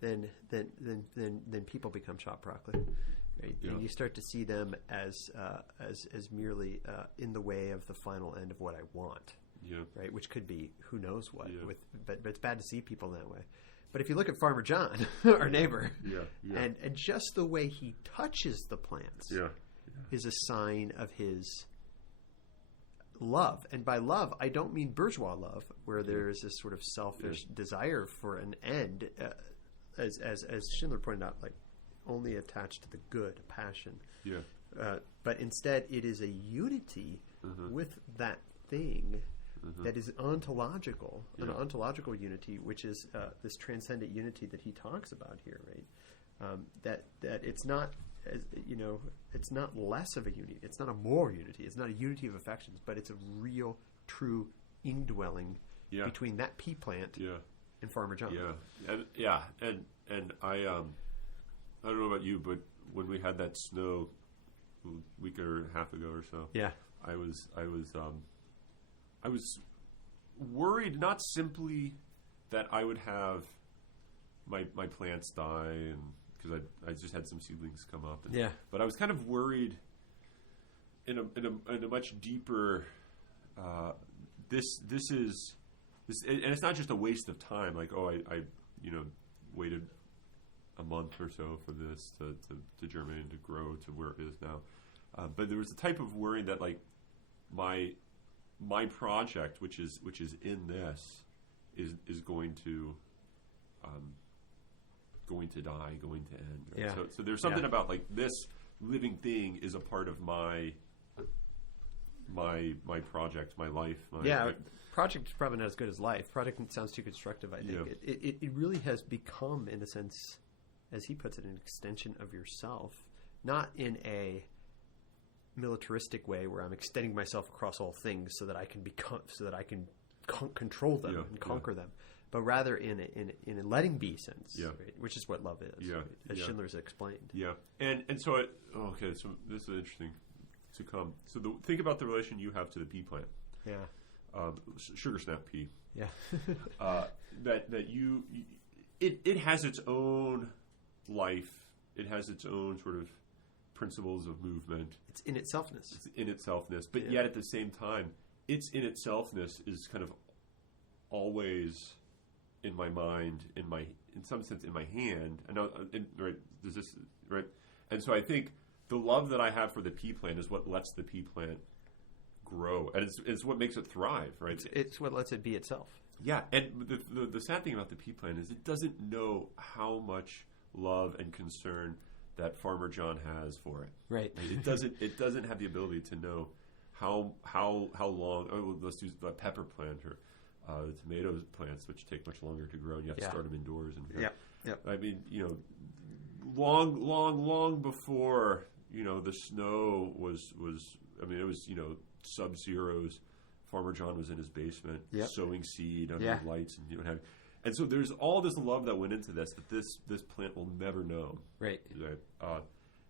then people become shop broccoli. Right? Yeah. And you start to see them as merely in the way of the final end of what I want. Yeah. Right, which could be who knows what. Yeah. But it's bad to see people that way. But if you look at Farmer John, our neighbor, and just the way he touches the plants is a sign of his love. And by love, I don't mean bourgeois love, where there is this sort of selfish desire for an end, as Schindler pointed out, like only attached to the good, passion. Yeah. But instead, it is a unity with that thing that is ontological, an ontological unity, which is this transcendent unity that he talks about here, right? That it's not, it's not less of a unity. It's not a more unity. It's not a unity of affections, but it's a real, true indwelling between that pea plant and Farmer John. Yeah, and I don't know about you, but when we had that snow a week or a half ago or so, I was worried, not simply that I would have my plants die, and because I just had some seedlings come up, but I was kind of worried in a much deeper. This is, and it's not just a waste of time. Like, I waited a month or so for this to germinate and to grow to where it is now. But there was a type of worry that, like, my project, which is in this, is going to die, going to end. Right? Yeah. So there's something about, like, this living thing is a part of my project, my life. Project is probably not as good as life. Project sounds too constructive, I think. Yeah. It really has become, in a sense, as he puts it, an extension of yourself, not in a militaristic way where I'm extending myself across all things so that I can control them and conquer them, but rather in a letting be sense, right? Which is what love is, right? As Schindler's explained. Yeah, and so so this is interesting to come. So think about the relation you have to the pea plant. Yeah, sugar snap pea. Yeah, that you it has its own life. It has its own sort of principles of movement. It's in itselfness. But yet at the same time, its in itselfness is kind of always in my mind, in some sense in my hand. Right? And so I think the love that I have for the pea plant is what lets the pea plant grow, and it's what makes it thrive. Right? It's what lets it be itself. Yeah, and the sad thing about the pea plant is it doesn't know how much love and concern that Farmer John has for it. Right. It doesn't have the ability to know how long. Oh, let's use the pepper plant or the tomato plants, which take much longer to grow, and you have to start them indoors. And I mean, long before the snow was. I mean, it was sub-zeros. Farmer John was in his basement sowing seed under the lights and what have you. And so there's all this love that went into this that this plant will never know. Right.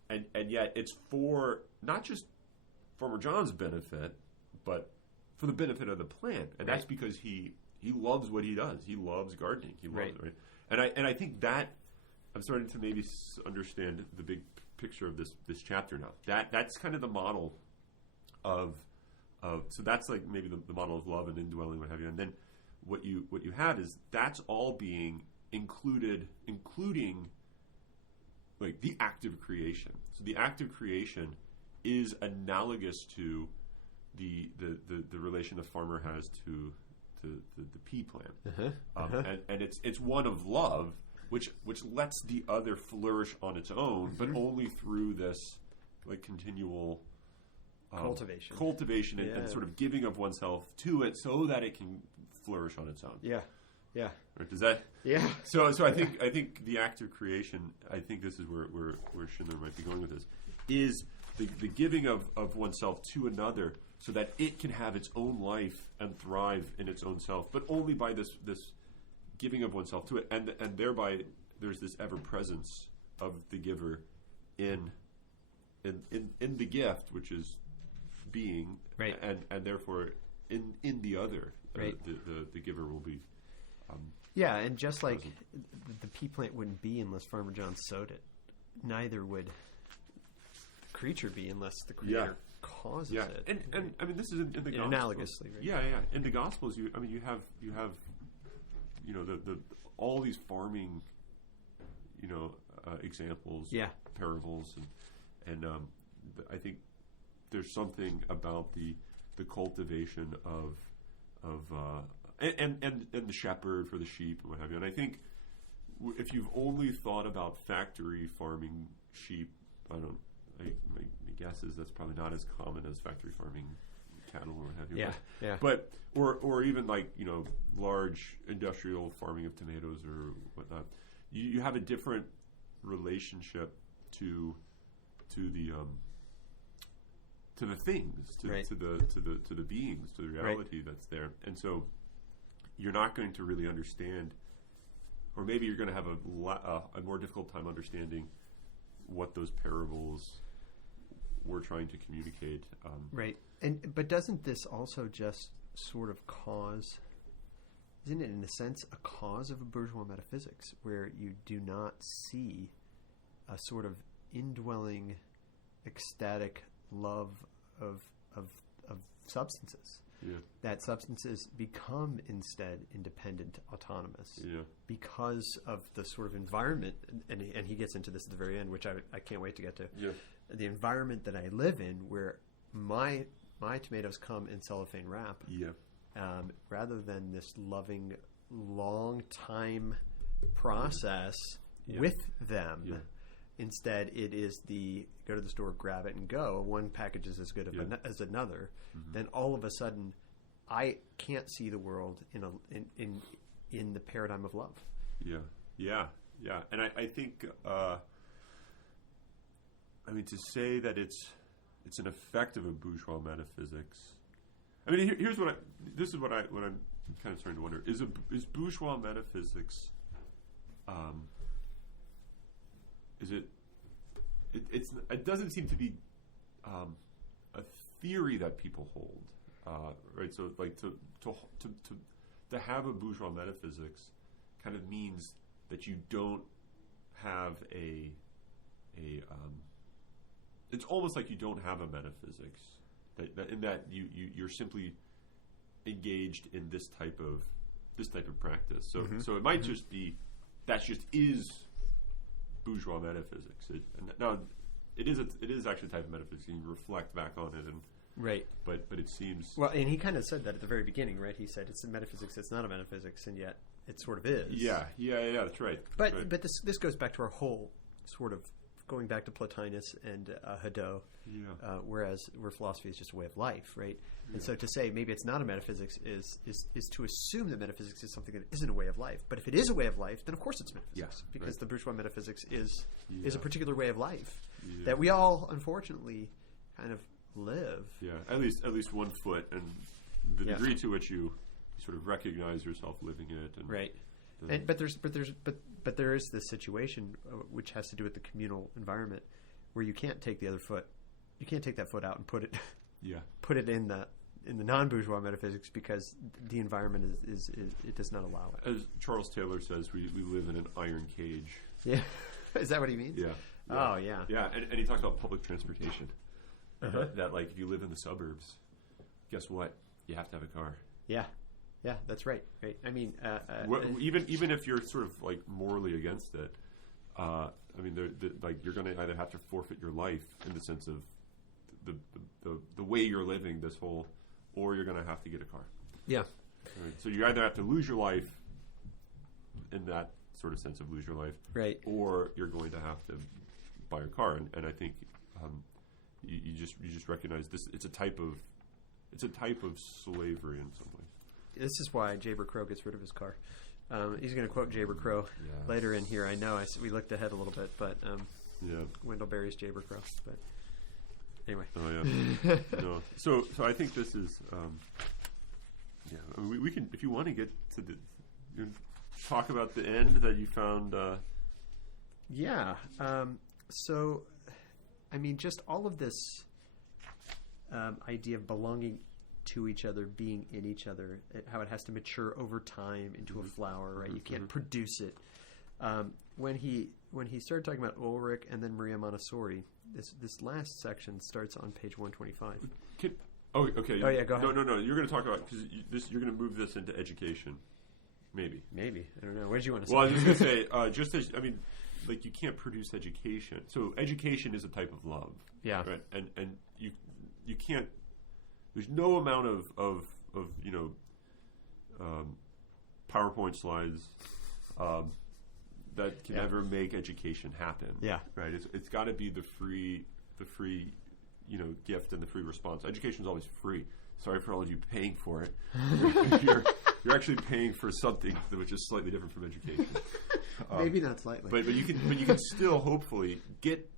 And yet it's for not just Farmer John's benefit, but for the benefit of the plant. And that's because he loves what he does. He loves gardening. He loves it. Right? And I think that I'm starting to maybe understand the big picture of this chapter now. That's kind of the model of so that's like maybe the model of love and indwelling, what have you. And then what you have is that's all being including like the act of creation. So the act of creation is analogous to the relation the farmer has to the pea plant, and it's one of love, which lets the other flourish on its own, but only through this like continual cultivation and sort of giving of oneself to it, so that it can flourish on its own. Yeah. Right, does that? Yeah. So I think the act of creation. I think this is where Schindler might be going with this. Is the giving of oneself to another, so that it can have its own life and thrive in its own self, but only by this giving of oneself to it, and thereby there's this ever presence of the giver in the gift, which is being, right, and therefore in the other, right. The giver will be Yeah, and just like the pea plant wouldn't be unless Farmer John sowed it, neither would the creature be unless the creator causes it. And I mean, this is in the Gospels. Analogously, right? Yeah. In the Gospels, you have the all these farming, examples, parables, and I think there's something about the cultivation of and the shepherd for the sheep and what have you. And I think if you've only thought about factory farming sheep, my guess is that's probably not as common as factory farming cattle or what have you. But or even like large industrial farming of tomatoes or whatnot. You have a different relationship to the things, to the beings, to the reality that's there, and so you're not going to really understand, or maybe you're going to have a more difficult time understanding what those parables were trying to communicate. Right, but doesn't this also just sort of cause? Isn't it, in a sense, a cause of a bourgeois metaphysics where you do not see a sort of indwelling, ecstatic love of substances? Yeah. That substances become instead independent, autonomous, because of the sort of environment, and he gets into this at the very end, which I can't wait to get to. Yeah. The environment that I live in, where my tomatoes come in cellophane wrap. Yeah. Rather than this loving, long time process with them. Yeah. Instead, it is the go to the store, grab it, and go. One package is as good as another. Mm-hmm. Then all of a sudden, I can't see the world in the paradigm of love. Yeah. And I think, to say that it's an effect of a bourgeois metaphysics. I mean, here's what I'm kind of starting to wonder: is bourgeois metaphysics? It doesn't seem to be a theory that people hold, right? So, like to have a bourgeois metaphysics kind of means that you don't have it's almost like you don't have a metaphysics. That you're simply engaged in this type of practice. So so it might just be that just is bourgeois metaphysics. It is actually a type of metaphysics. You can reflect back on it, and right. But it seems and he kind of said that at the very beginning, right? He said it's a metaphysics. It's not a metaphysics, and yet it sort of is. Yeah. That's right. But this goes back to our whole sort of. Going back to Plotinus and Hadot, where philosophy is just a way of life, right? Yeah. And so to say maybe it's not a metaphysics is to assume that metaphysics is something that isn't a way of life. But if it is a way of life, then of course it's metaphysics, because the bourgeois metaphysics is a particular way of life that we all unfortunately kind of live. Yeah, at least 1 foot, and the degree to which you sort of recognize yourself living it, and right. But there is this situation which has to do with the communal environment where you can't take the other foot, you can't take that foot out and put it in the non-bourgeois metaphysics, because the environment is it does not allow it. As Charles Taylor says, we live in an iron cage. Yeah, is that what he means? Yeah. Oh yeah. Yeah, and he talks about public transportation. That like if you live in the suburbs, guess what? You have to have a car. Yeah. Yeah, that's right. Right. I mean, even if you're sort of like morally against it, like you're going to either have to forfeit your life in the sense of the way you're living this whole, or you're going to have to get a car. Yeah. Right. So you either have to lose your life in that sort of sense of lose your life, right, or you're going to have to buy a car. And I think you just recognize this. It's a type of slavery in some way. This is why Jaber Crow gets rid of his car. He's going to quote Jaber Crow later in here. I know. We looked ahead a little bit, but Wendell Berry's Jaber Crow. But anyway. Oh yeah. No. So I think this is. I mean, we can, if you want to get to talk about the end that you found. So, I mean, just all of this idea of belonging to each other, being in each other, how it has to mature over time into a flower, right? You can't produce it. When he started talking about Ulrich and then Maria Montessori, this last section starts on page 125. Okay. Oh yeah, go ahead. No. You're going to talk about you're going to move this into education, maybe. I don't know. What did you want to say? Well, I was just going to say, like you can't produce education. So education is a type of love. Yeah. Right. And you can't. There's no amount of PowerPoint slides that can ever make education happen. Yeah. Right. It's got to be the free gift and the free response. Education is always free. Sorry for all of you paying for it. You're actually paying for something which is slightly different from education. Maybe not slightly, but you can still hopefully get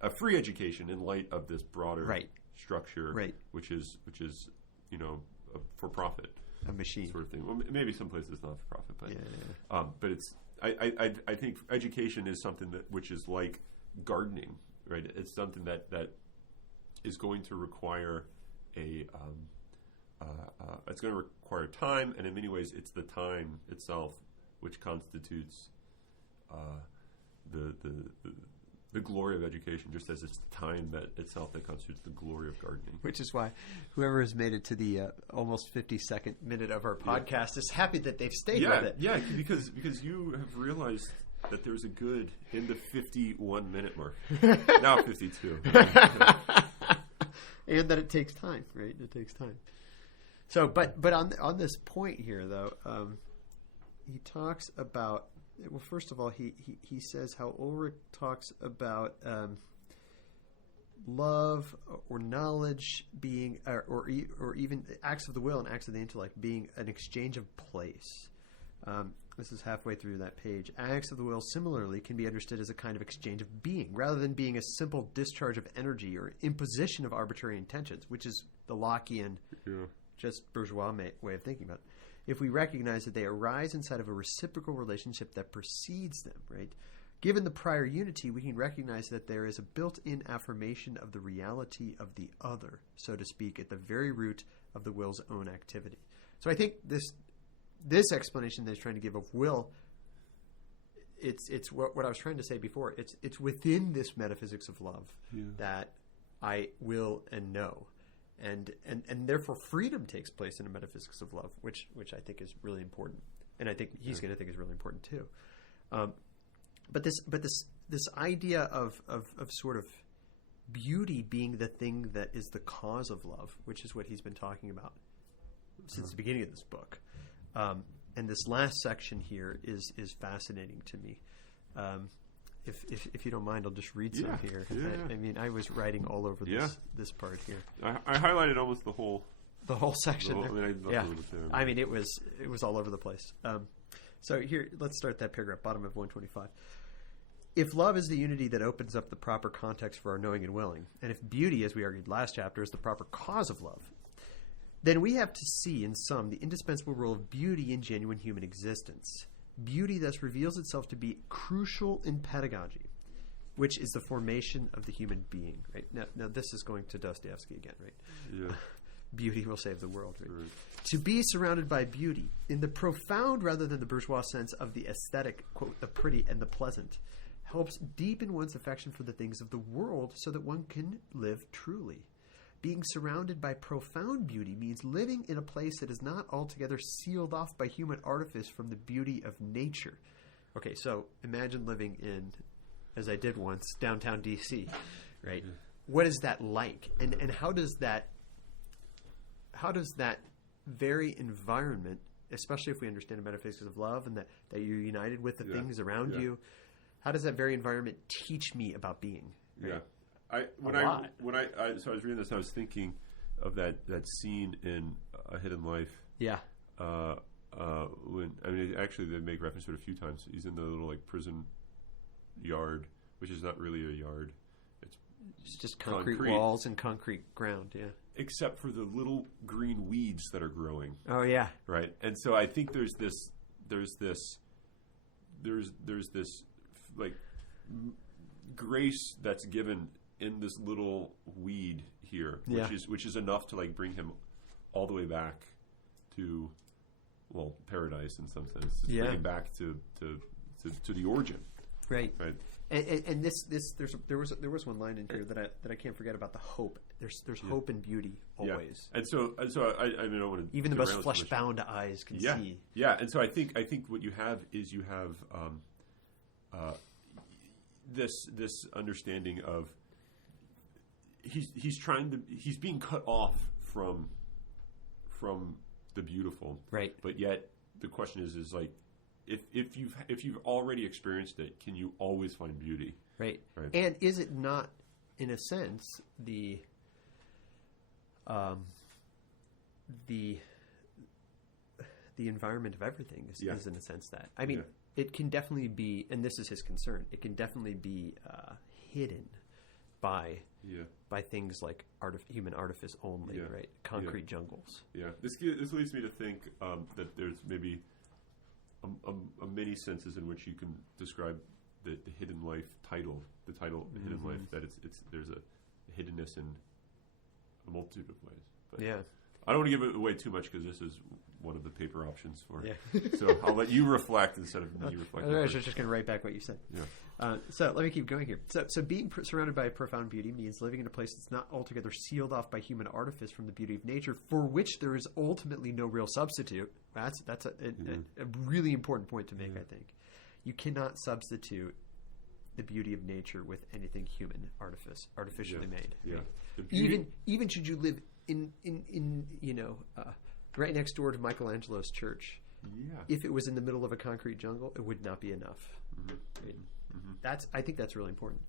a free education in light of this broader structure, which is a for profit, a machine sort of thing. Well, maybe some places not for profit, but but it's I think education is something which is like gardening, right? It's something that is going to require it's going to require time, and in many ways, it's the time itself which constitutes the glory of education, just as it's the time that itself that constitutes the glory of gardening. Which is why whoever has made it to the almost 52nd minute of our podcast is happy that they've stayed with it. Yeah, because you have realized that there's a good in the 51-minute mark. Now 52. And that it takes time, right? It takes time. So, but on this point here, though, he talks about. Well, first of all, he says how Ulrich talks about love or knowledge being, or even acts of the will and acts of the intellect being an exchange of place. This is halfway through that page. Acts of the will, similarly, can be understood as a kind of exchange of being, rather than being a simple discharge of energy or imposition of arbitrary intentions, which is the Lockean, just bourgeois way of thinking about it. If we recognize that they arise inside of a reciprocal relationship that precedes them, right? Given the prior unity, we can recognize that there is a built-in affirmation of the reality of the other, so to speak, at the very root of the will's own activity. So I think this explanation that he's trying to give of will, it's what I was trying to say before. It's within this metaphysics of love that I will and know. And therefore freedom takes place in a metaphysics of love, which I think is really important, and I think he's going to think is really important too. But this idea of sort of beauty being the thing that is the cause of love, which is what he's been talking about since the beginning of this book, and this last section here is fascinating to me. If you don't mind, I'll just read some here. I mean, I was writing all over this part here. I highlighted almost the whole section. There. I mean, it was all over the place. So here, let's start that paragraph, bottom of 125. If love is the unity that opens up the proper context for our knowing and willing, and if beauty, as we argued last chapter, is the proper cause of love, then we have to see in sum the indispensable role of beauty in genuine human existence. Beauty thus reveals itself to be crucial in pedagogy, which is the formation of the human being. Right now this is going to Dostoevsky again, right? Yeah. Beauty will save the world. Right? To be surrounded by beauty, in the profound rather than the bourgeois sense of the aesthetic, quote, the pretty and the pleasant, helps deepen one's affection for the things of the world so that one can live truly. Being surrounded by profound beauty means living in a place that is not altogether sealed off by human artifice from the beauty of nature. Okay, so imagine living in, as I did once, downtown D.C., right? What is that like? And how does that very environment, especially if we understand the metaphysics of love and that you're united with the things around you, how does that very environment teach me about being? Right? Yeah. So I was reading this, I was thinking of that scene in A Hidden Life. Yeah. Actually they make reference to it a few times. He's in the little prison yard, which is not really a yard. It's just concrete walls and concrete ground. Yeah. Except for the little green weeds that are growing. Oh yeah. Right. And so I think there's this grace that's given in this little weed here, which is enough to bring him all the way back to, well, paradise in some sense. It's Yeah. bringing back to the origin. Right. Right. And there was one line in here that I can't forget about the hope. There's hope and beauty always. Yeah. And so I mean, I don't want to Even the most flesh-bound eyes can see. Yeah. And so I think what you have is you have this understanding of he's being cut off from the beautiful, right? But yet the question is like, if you've already experienced it, can you always find beauty? Right. And is it not, in a sense, the environment of everything is in a sense that, I mean, it can definitely be, and this is his concern, it can definitely be hidden by things like human artifice only, right? Concrete jungles. Yeah. This leads me to think that there's maybe a many senses in which you can describe the hidden life title, the hidden life, that there's a hiddenness in a multitude of ways. But I don't want to give it away too much because this is one of the paper options for it. So I'll let you reflect instead of me reflecting. I was just going to write back what you said. So let me keep going here. So being surrounded by profound beauty means living in a place that's not altogether sealed off by human artifice from the beauty of nature, for which there is ultimately no real substitute. That's a really important point to make, I think. You cannot substitute the beauty of nature with anything human artificially made. Right? Even should you live in right next door to Michelangelo's church, if it was in the middle of a concrete jungle, it would not be enough. Right? I think that's really important.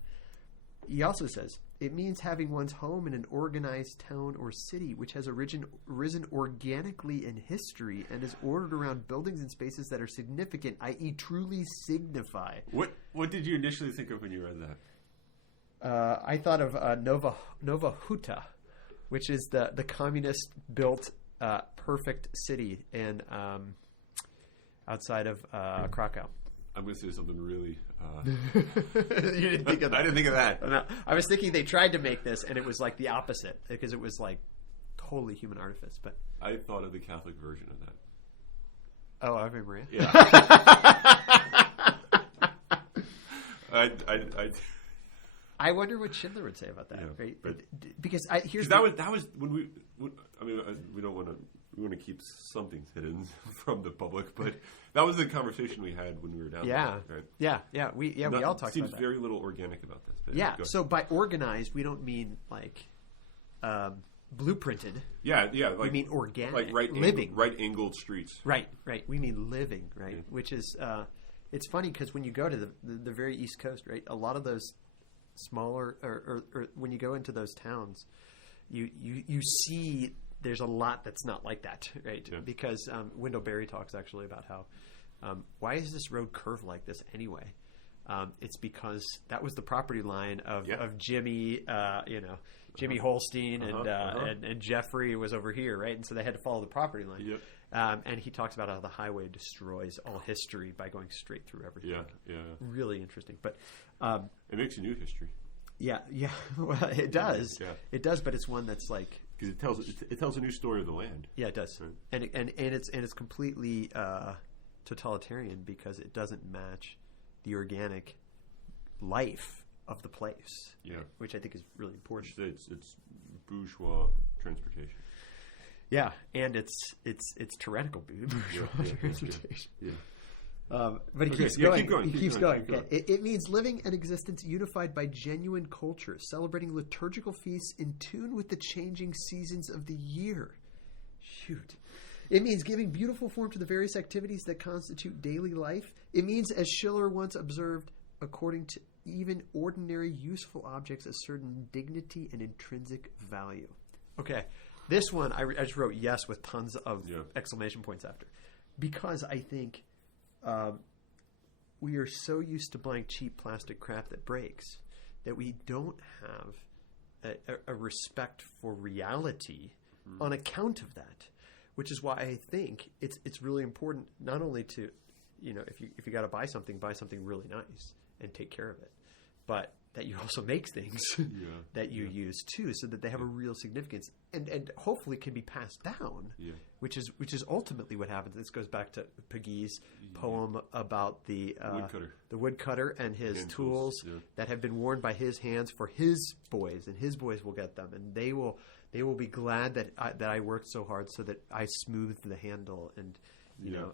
He also says, it means having one's home in an organized town or city which has arisen organically in history and is ordered around buildings and spaces that are significant, i.e. truly signify. What did you initially think of when you read that? I thought of Nova Huta, which is the communist-built perfect city in outside of Krakow. I'm going to say something really... You didn't think of that. I didn't think of that. No, I was thinking they tried to make this, and it was like the opposite, because it was like totally human artifice. But I thought of the Catholic version of that. Oh, Ave Maria? Yeah. I wonder what Schindler would say about that, right? Because here's that was when we don't want to. We want to keep some things hidden from the public, but that was the conversation we had when we were down there. Right? We all talked about that. Seems very little organic about this. But so by organized, we don't mean like blueprinted. Like, we mean organic, like living, right-angled streets. Right. We mean living, right? Which is it's funny because when you go to the very East Coast, right, a lot of those smaller or when you go into those towns, you see. There's a lot that's not like that, right? Yeah. Because Wendell Berry talks actually about how why is this road curved like this anyway? It's because that was the property line of Jimmy, Jimmy Holstein and Jeffrey was over here, right? And so they had to follow the property line. Yep. And he talks about how the highway destroys all history by going straight through everything. Yeah. Really interesting, but it makes a new history. Yeah. Well, it does. Yeah. It does, but it's one that's like. Because it tells a new story of the land. Yeah, it does, right. and it's completely totalitarian because it doesn't match the organic life of the place. Yeah, which I think is really important. It's bourgeois transportation. Yeah, and it's tyrannical bourgeois transportation. Yeah. But he keeps going. He keeps going. It means living an existence unified by genuine culture, celebrating liturgical feasts in tune with the changing seasons of the year. Shoot. It means giving beautiful form to the various activities that constitute daily life. It means, as Schiller once observed, according to even ordinary useful objects, a certain dignity and intrinsic value. Okay. This one, I just wrote yes with tons of exclamation points after. Because I think... we are so used to buying cheap plastic crap that breaks that we don't have a respect for reality on account of that, which is why I think it's really important not only to, if you got to buy something really nice and take care of it, but that you also make things that you use too, so that they have a real significance and hopefully can be passed down. Which is ultimately what happens. This goes back to Pegues' poem about the woodcutter and his tools that have been worn by his hands for his boys, and his boys will get them, and they will be glad that I worked so hard so that I smoothed the handle, and you know.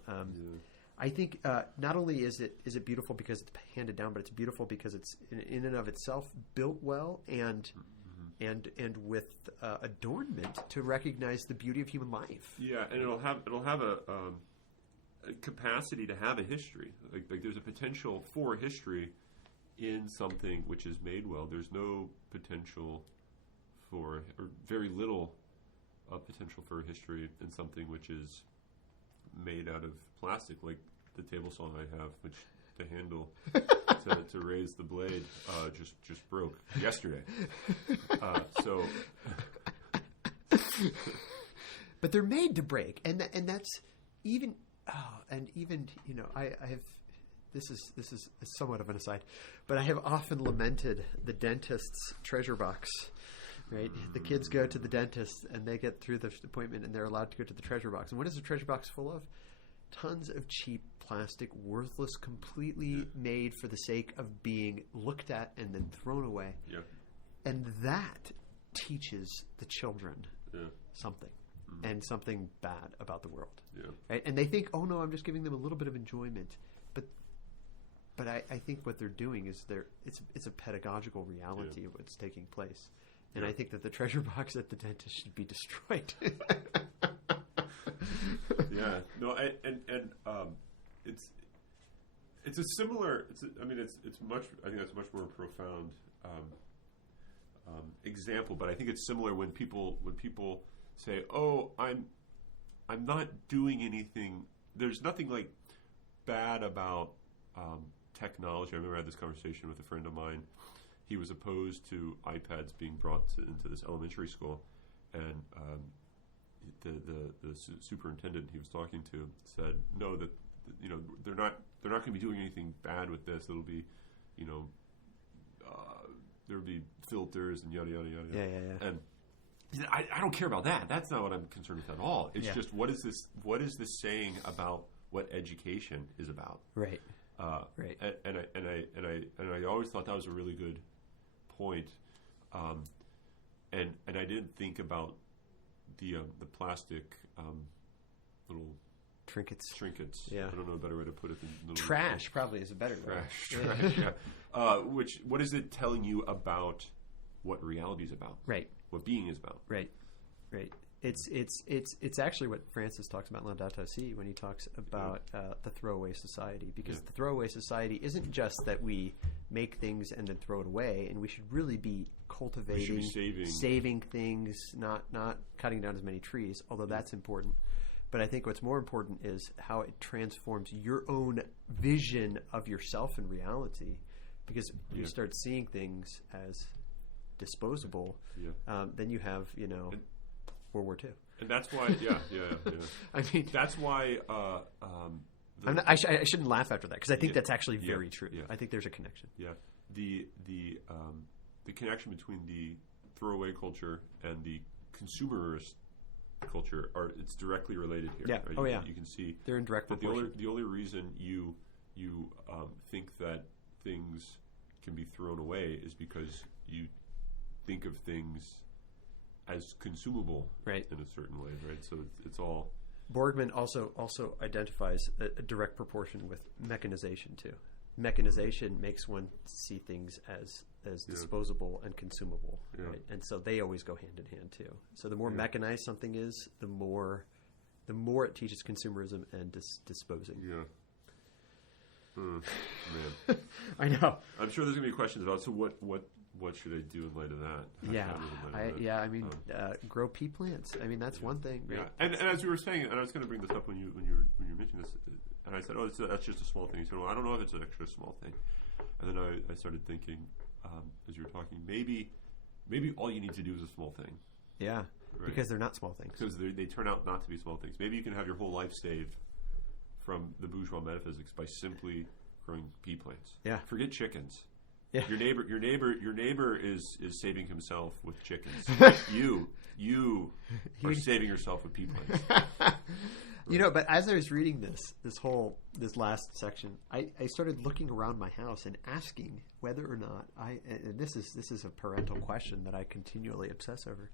I think not only is it beautiful because it's handed down, but it's beautiful because it's in and of itself built well and with adornment to recognize the beauty of human life. Yeah, and it'll have a capacity to have a history. Like there's a potential for history in something which is made well. There's no potential for, or very little potential for history in something which is made out of plastic, like the table saw I have, which the handle to raise the blade just broke yesterday. But they're made to break, and that's even you know I have this is somewhat of an aside, but I have often lamented the dentist's treasure box. Right, the kids go to the dentist and they get through the appointment and they're allowed to go to the treasure box. And what is the treasure box full of? Tons of cheap plastic, worthless, completely made for the sake of being looked at and then thrown away. And that teaches the children something, and something bad about the world. Right? And they think, oh no, I'm just giving them a little bit of enjoyment. But I think what they're doing is it's a pedagogical reality of what's taking place. And I think that the treasure box at the dentist should be destroyed. It's a similar. I think that's a much more profound example. But I think it's similar when people say, "Oh, I'm not doing anything." There's nothing like bad about technology. I remember I had this conversation with a friend of mine. He was opposed to iPads being brought into this elementary school, and the superintendent he was talking to said, "No, that they're not going to be doing anything bad with this. It'll be, there'll be filters and yada yada yada." Yeah. And he said, I don't care about that. That's not what I'm concerned with at all. It's just what is this saying about what education is about? Right. Right. And I always thought that was a really good point, and I didn't think about the plastic little trinkets. Yeah, I don't know a better way to put it than trash. Probably is a better word. Trash. Yeah. What is it telling you about what reality is about? Right. What being is about? Right. It's actually what Francis talks about in Laudato Si when he talks about the throwaway society, because the throwaway society isn't just that we make things and then throw it away, and we should really be cultivating, saving things, not cutting down as many trees, although that's important. But I think what's more important is how it transforms your own vision of yourself in reality, because you start seeing things as disposable, then you have, World War II. And that's why, I mean, that's why. I shouldn't laugh after that, because I think that's actually very true. Yeah. I think there's a connection. Yeah, the connection between the throwaway culture and the consumerist culture it's directly related here. Yeah. Right? You can see they're in direct proportion. The only reason you think that things can be thrown away is because you think of things as consumable, right, in a certain way, right? So it's all. Borgman also identifies a direct proportion with mechanization too. Mechanization makes one see things as disposable and consumable, right? And so they always go hand in hand too. So the more mechanized something is, the more it teaches consumerism and disposing. Yeah. Man, I know. I'm sure there's gonna be questions about. So what should I do in light of that? Grow pea plants. I mean, that's one thing. Right? Yeah, and as we were saying, and I was going to bring this up when you were mentioning this, and I said, that's just a small thing. He said, well, I don't know if it's an extra small thing. And then I started thinking, as you were talking, maybe all you need to do is a small thing. Yeah, right? Because they're not small things. Because they turn out not to be small things. Maybe you can have your whole life saved from the bourgeois metaphysics by simply growing pea plants. Yeah. Forget chickens. Yeah. Your neighbor is saving himself with chickens. You are saving yourself with pea plants. You know, but as I was reading this last section, I started looking around my house and asking whether or not and this is a parental question that I continually obsess over.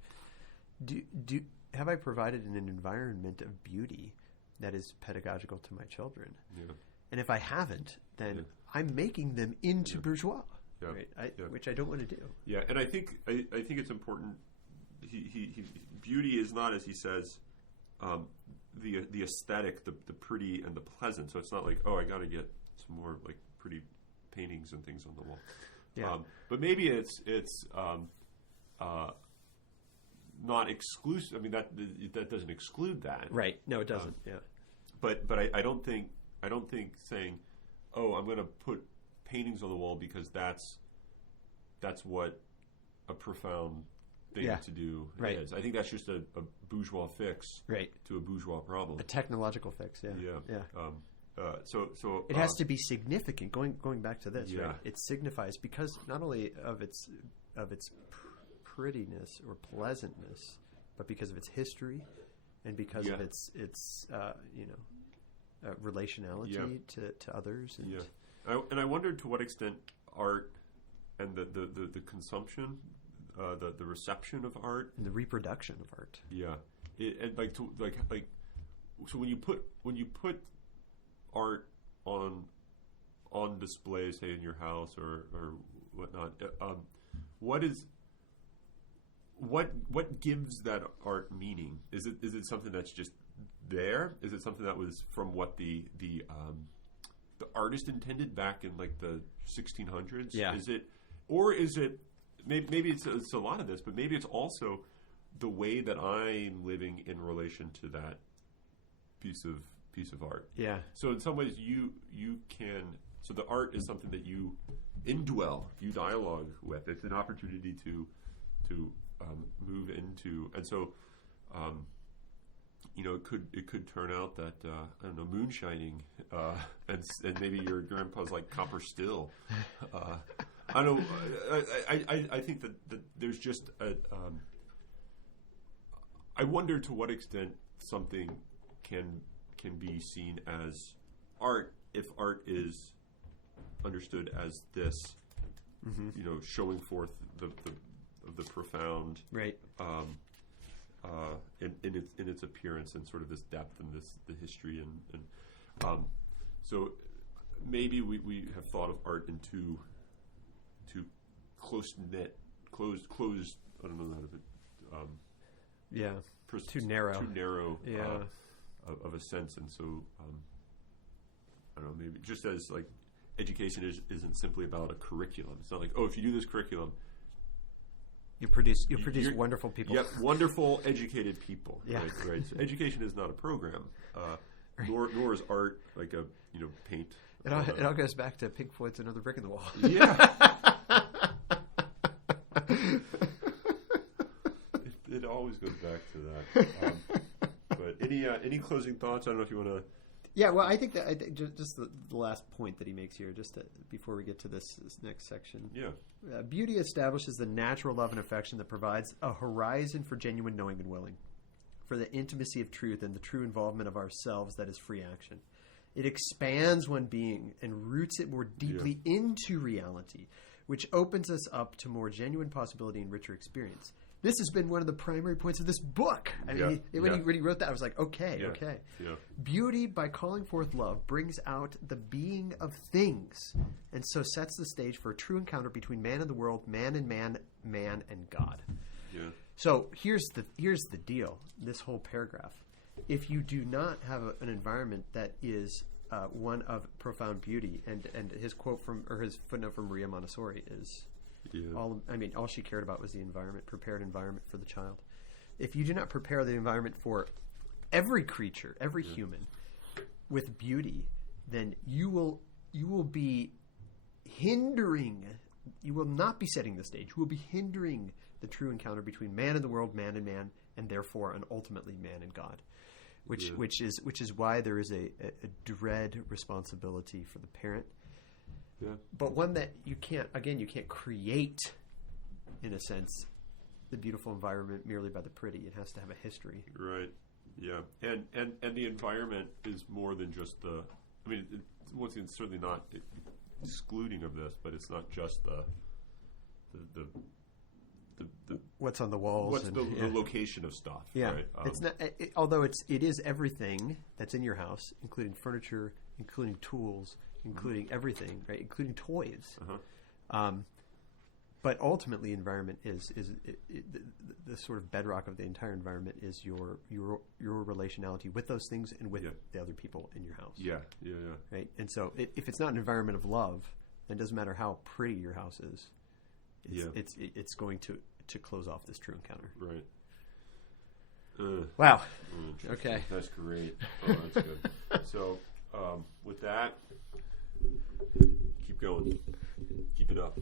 Have I provided an environment of beauty that is pedagogical to my children? Yeah. And if I haven't, then I'm making them into bourgeois, right? Which I don't want to do. Yeah, and I think it's important. He beauty is not, as he says, the aesthetic, the pretty and the pleasant. So it's not like, oh, I got to get some more like pretty paintings and things on the wall. Yeah. But maybe it's not exclusive. I mean, that doesn't exclude that. Right. No, it doesn't. Yeah. But I don't think saying, oh, I'm going to put paintings on the wall because that's what a profound thing to do is. I think that's just a bourgeois fix to a bourgeois problem. A technological fix. Yeah. Yeah. So it has to be significant. Going back to this, right? It signifies because not only of its prettiness or pleasantness, but because of its history and because of its relationality to others. And I wondered to what extent art and the consumption, the reception of art and the reproduction of art. Yeah, so when you put art on display, say in your house or whatnot, what gives that art meaning? Is it something that's just there? Is it something that was from what the artist intended back in like the 1600s? Yeah. Is it maybe it's a lot of this, but maybe it's also the way that I'm living in relation to that piece of art. Yeah. So in some ways you can. So the art is something that you indwell, you dialogue with. It's an opportunity to move into, and so it could turn out that I don't know, moonshining, and maybe your grandpa's like copper still. I don't know. I think that there's just I wonder to what extent something can be seen as art if art is understood as this, showing forth the profound, right, in its appearance and sort of this depth and the history and so maybe we have thought of art in too closed. I don't know how to too narrow. Of a sense, and so I don't know. Maybe just as like education isn't simply about a curriculum. It's not like, oh, if you do this curriculum, you produce wonderful people. Yeah, wonderful educated people. Yeah. Right. So education is not a program, nor is art like a paint. It all goes back to Pink Floyd's "Another Brick in the Wall." Yeah. it always goes back to that. But any closing thoughts? I don't know if you want to. Yeah, well, I think just the last point that he makes here, before we get to this next section. Yeah. Beauty establishes the natural love and affection that provides a horizon for genuine knowing and willing, for the intimacy of truth and the true involvement of ourselves that is free action. It expands one being and roots it more deeply into reality, which opens us up to more genuine possibility and richer experience. This has been one of the primary points of this book. I mean, when he wrote that, I was like, okay. Yeah. Beauty, by calling forth love, brings out the being of things, and so sets the stage for a true encounter between man and the world, man and man, man and God. Yeah. So here's the deal. This whole paragraph. If you do not have an environment that is one of profound beauty, and his quote his footnote from Maria Montessori is. Yeah. All she cared about was the environment, prepared environment for the child. If you do not prepare the environment for every creature, every human, with beauty, then you will be hindering. You will not be setting the stage. You will be hindering the true encounter between man and the world, man, and therefore, and ultimately, man and God. Which is why there is a dread responsibility for the parent but one that you can't create, in a sense, the beautiful environment merely by the pretty. It has to have a history. Right. Yeah. And the environment is more than just the. I mean, once again, it's certainly not excluding of this, but it's not just the what's on the walls. What's the location of stuff? Yeah. Right? It's not. Although it is everything that's in your house, including furniture, including tools, including everything, right? Including toys. But ultimately, environment is the sort of bedrock of the entire environment is your relationality with those things and with the other people in your house. Yeah. Right. And so, if it's not an environment of love, then it doesn't matter how pretty your house is. It's going to close off this true encounter. Right. Wow. Okay. That's great. Oh, that's good. So, with that, keep going. Keep it up.